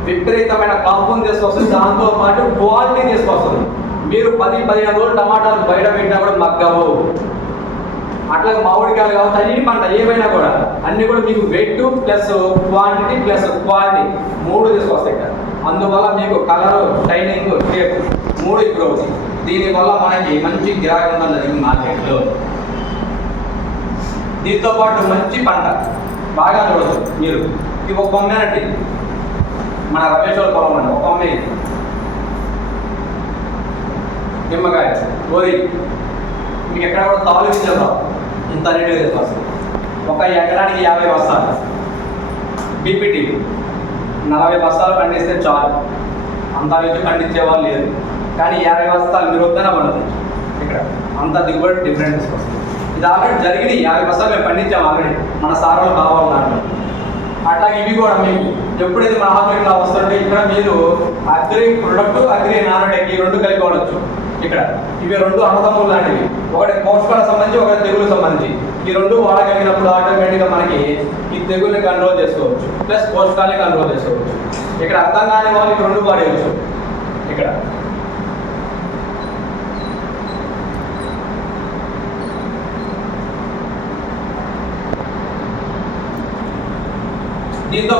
విపరీతమైన కాంపౌండ్ తీసుకొస్తుంది, దాంతో పాటు క్వాలిటీ తీసుకొస్తుంది. మీరు 10-15 రోజులు టమాటాలు బయట పెట్టినా కూడా మగ్గవు. అట్లాగే మామిడికాయలు కావచ్చు, అన్నిటి పంట ఏమైనా కూడా అన్ని కూడా మీకు weight plus quantity plus quality 3 తీసుకొస్తాయి కదా. అందువల్ల మీకు కలర్, షైనింగ్, షేప్ 3 ఇప్పుడు అవుతాయి. దీనివల్ల మనకి మంచి గిరాకీ ఉందని జరిగింది మార్కెట్లో. దీంతో పాటు మంచి పంట బాగా చూడదు మీరు. ఇది ఒక కొమ్మేనండి, మన రమేశ్వర పొలం అండి. ఒక కొమ్మే నిమ్మకాయ, గోరి, మీకు ఎక్కడ కూడా తాలు గింజలు ఇంత నీట్గా తీసుకొస్తుంది. ఒక ఎకరానికి 50 బస్తాలు బీపీటీ 40 బస్తాలు పండిస్తే చాలు. అంత నుంచి పండించే వాళ్ళు లేదు. కానీ 50 బస్తాలు మీరు వద్దనే పండుతుంది. ఇక్కడ అంత దిగుబడి డిఫరెంట్ తీసుకొస్తుంది. ఇది ఆల్రెడీ జరిగింది. 50 బస్తాలు మేము పండించాము ఆల్రెడీ, మన సార్లు కావాలి దాంట్లో. అట్లాగే ఇవి కూడా మీకు ఎప్పుడైతే మన హాస్పిటల్లో వస్తుంటే ఇక్కడ మీరు అగ్రి ప్రొడక్ట్, అగ్రి నానోటెక్ ఈ 2 కలిపి వాడచ్చు. ఇక్కడ ఇవి 2 అన్నదమ్ములు లాంటివి. ఒకటి పోషకాలకు సంబంధించి, ఒకటి తెగులకు సంబంధించి. ఈ 2 వాడగలిగినప్పుడు ఆటోమేటిక్గా మనకి ఈ తెగుల్ని కంట్రోల్ చేసుకోవచ్చు, ప్లస్ పోషకాలని కంట్రోల్ చేసుకోవచ్చు. ఇక్కడ అర్థం కాని వాళ్ళు 2 వాడేయచ్చు. ఇక్కడ దీంతో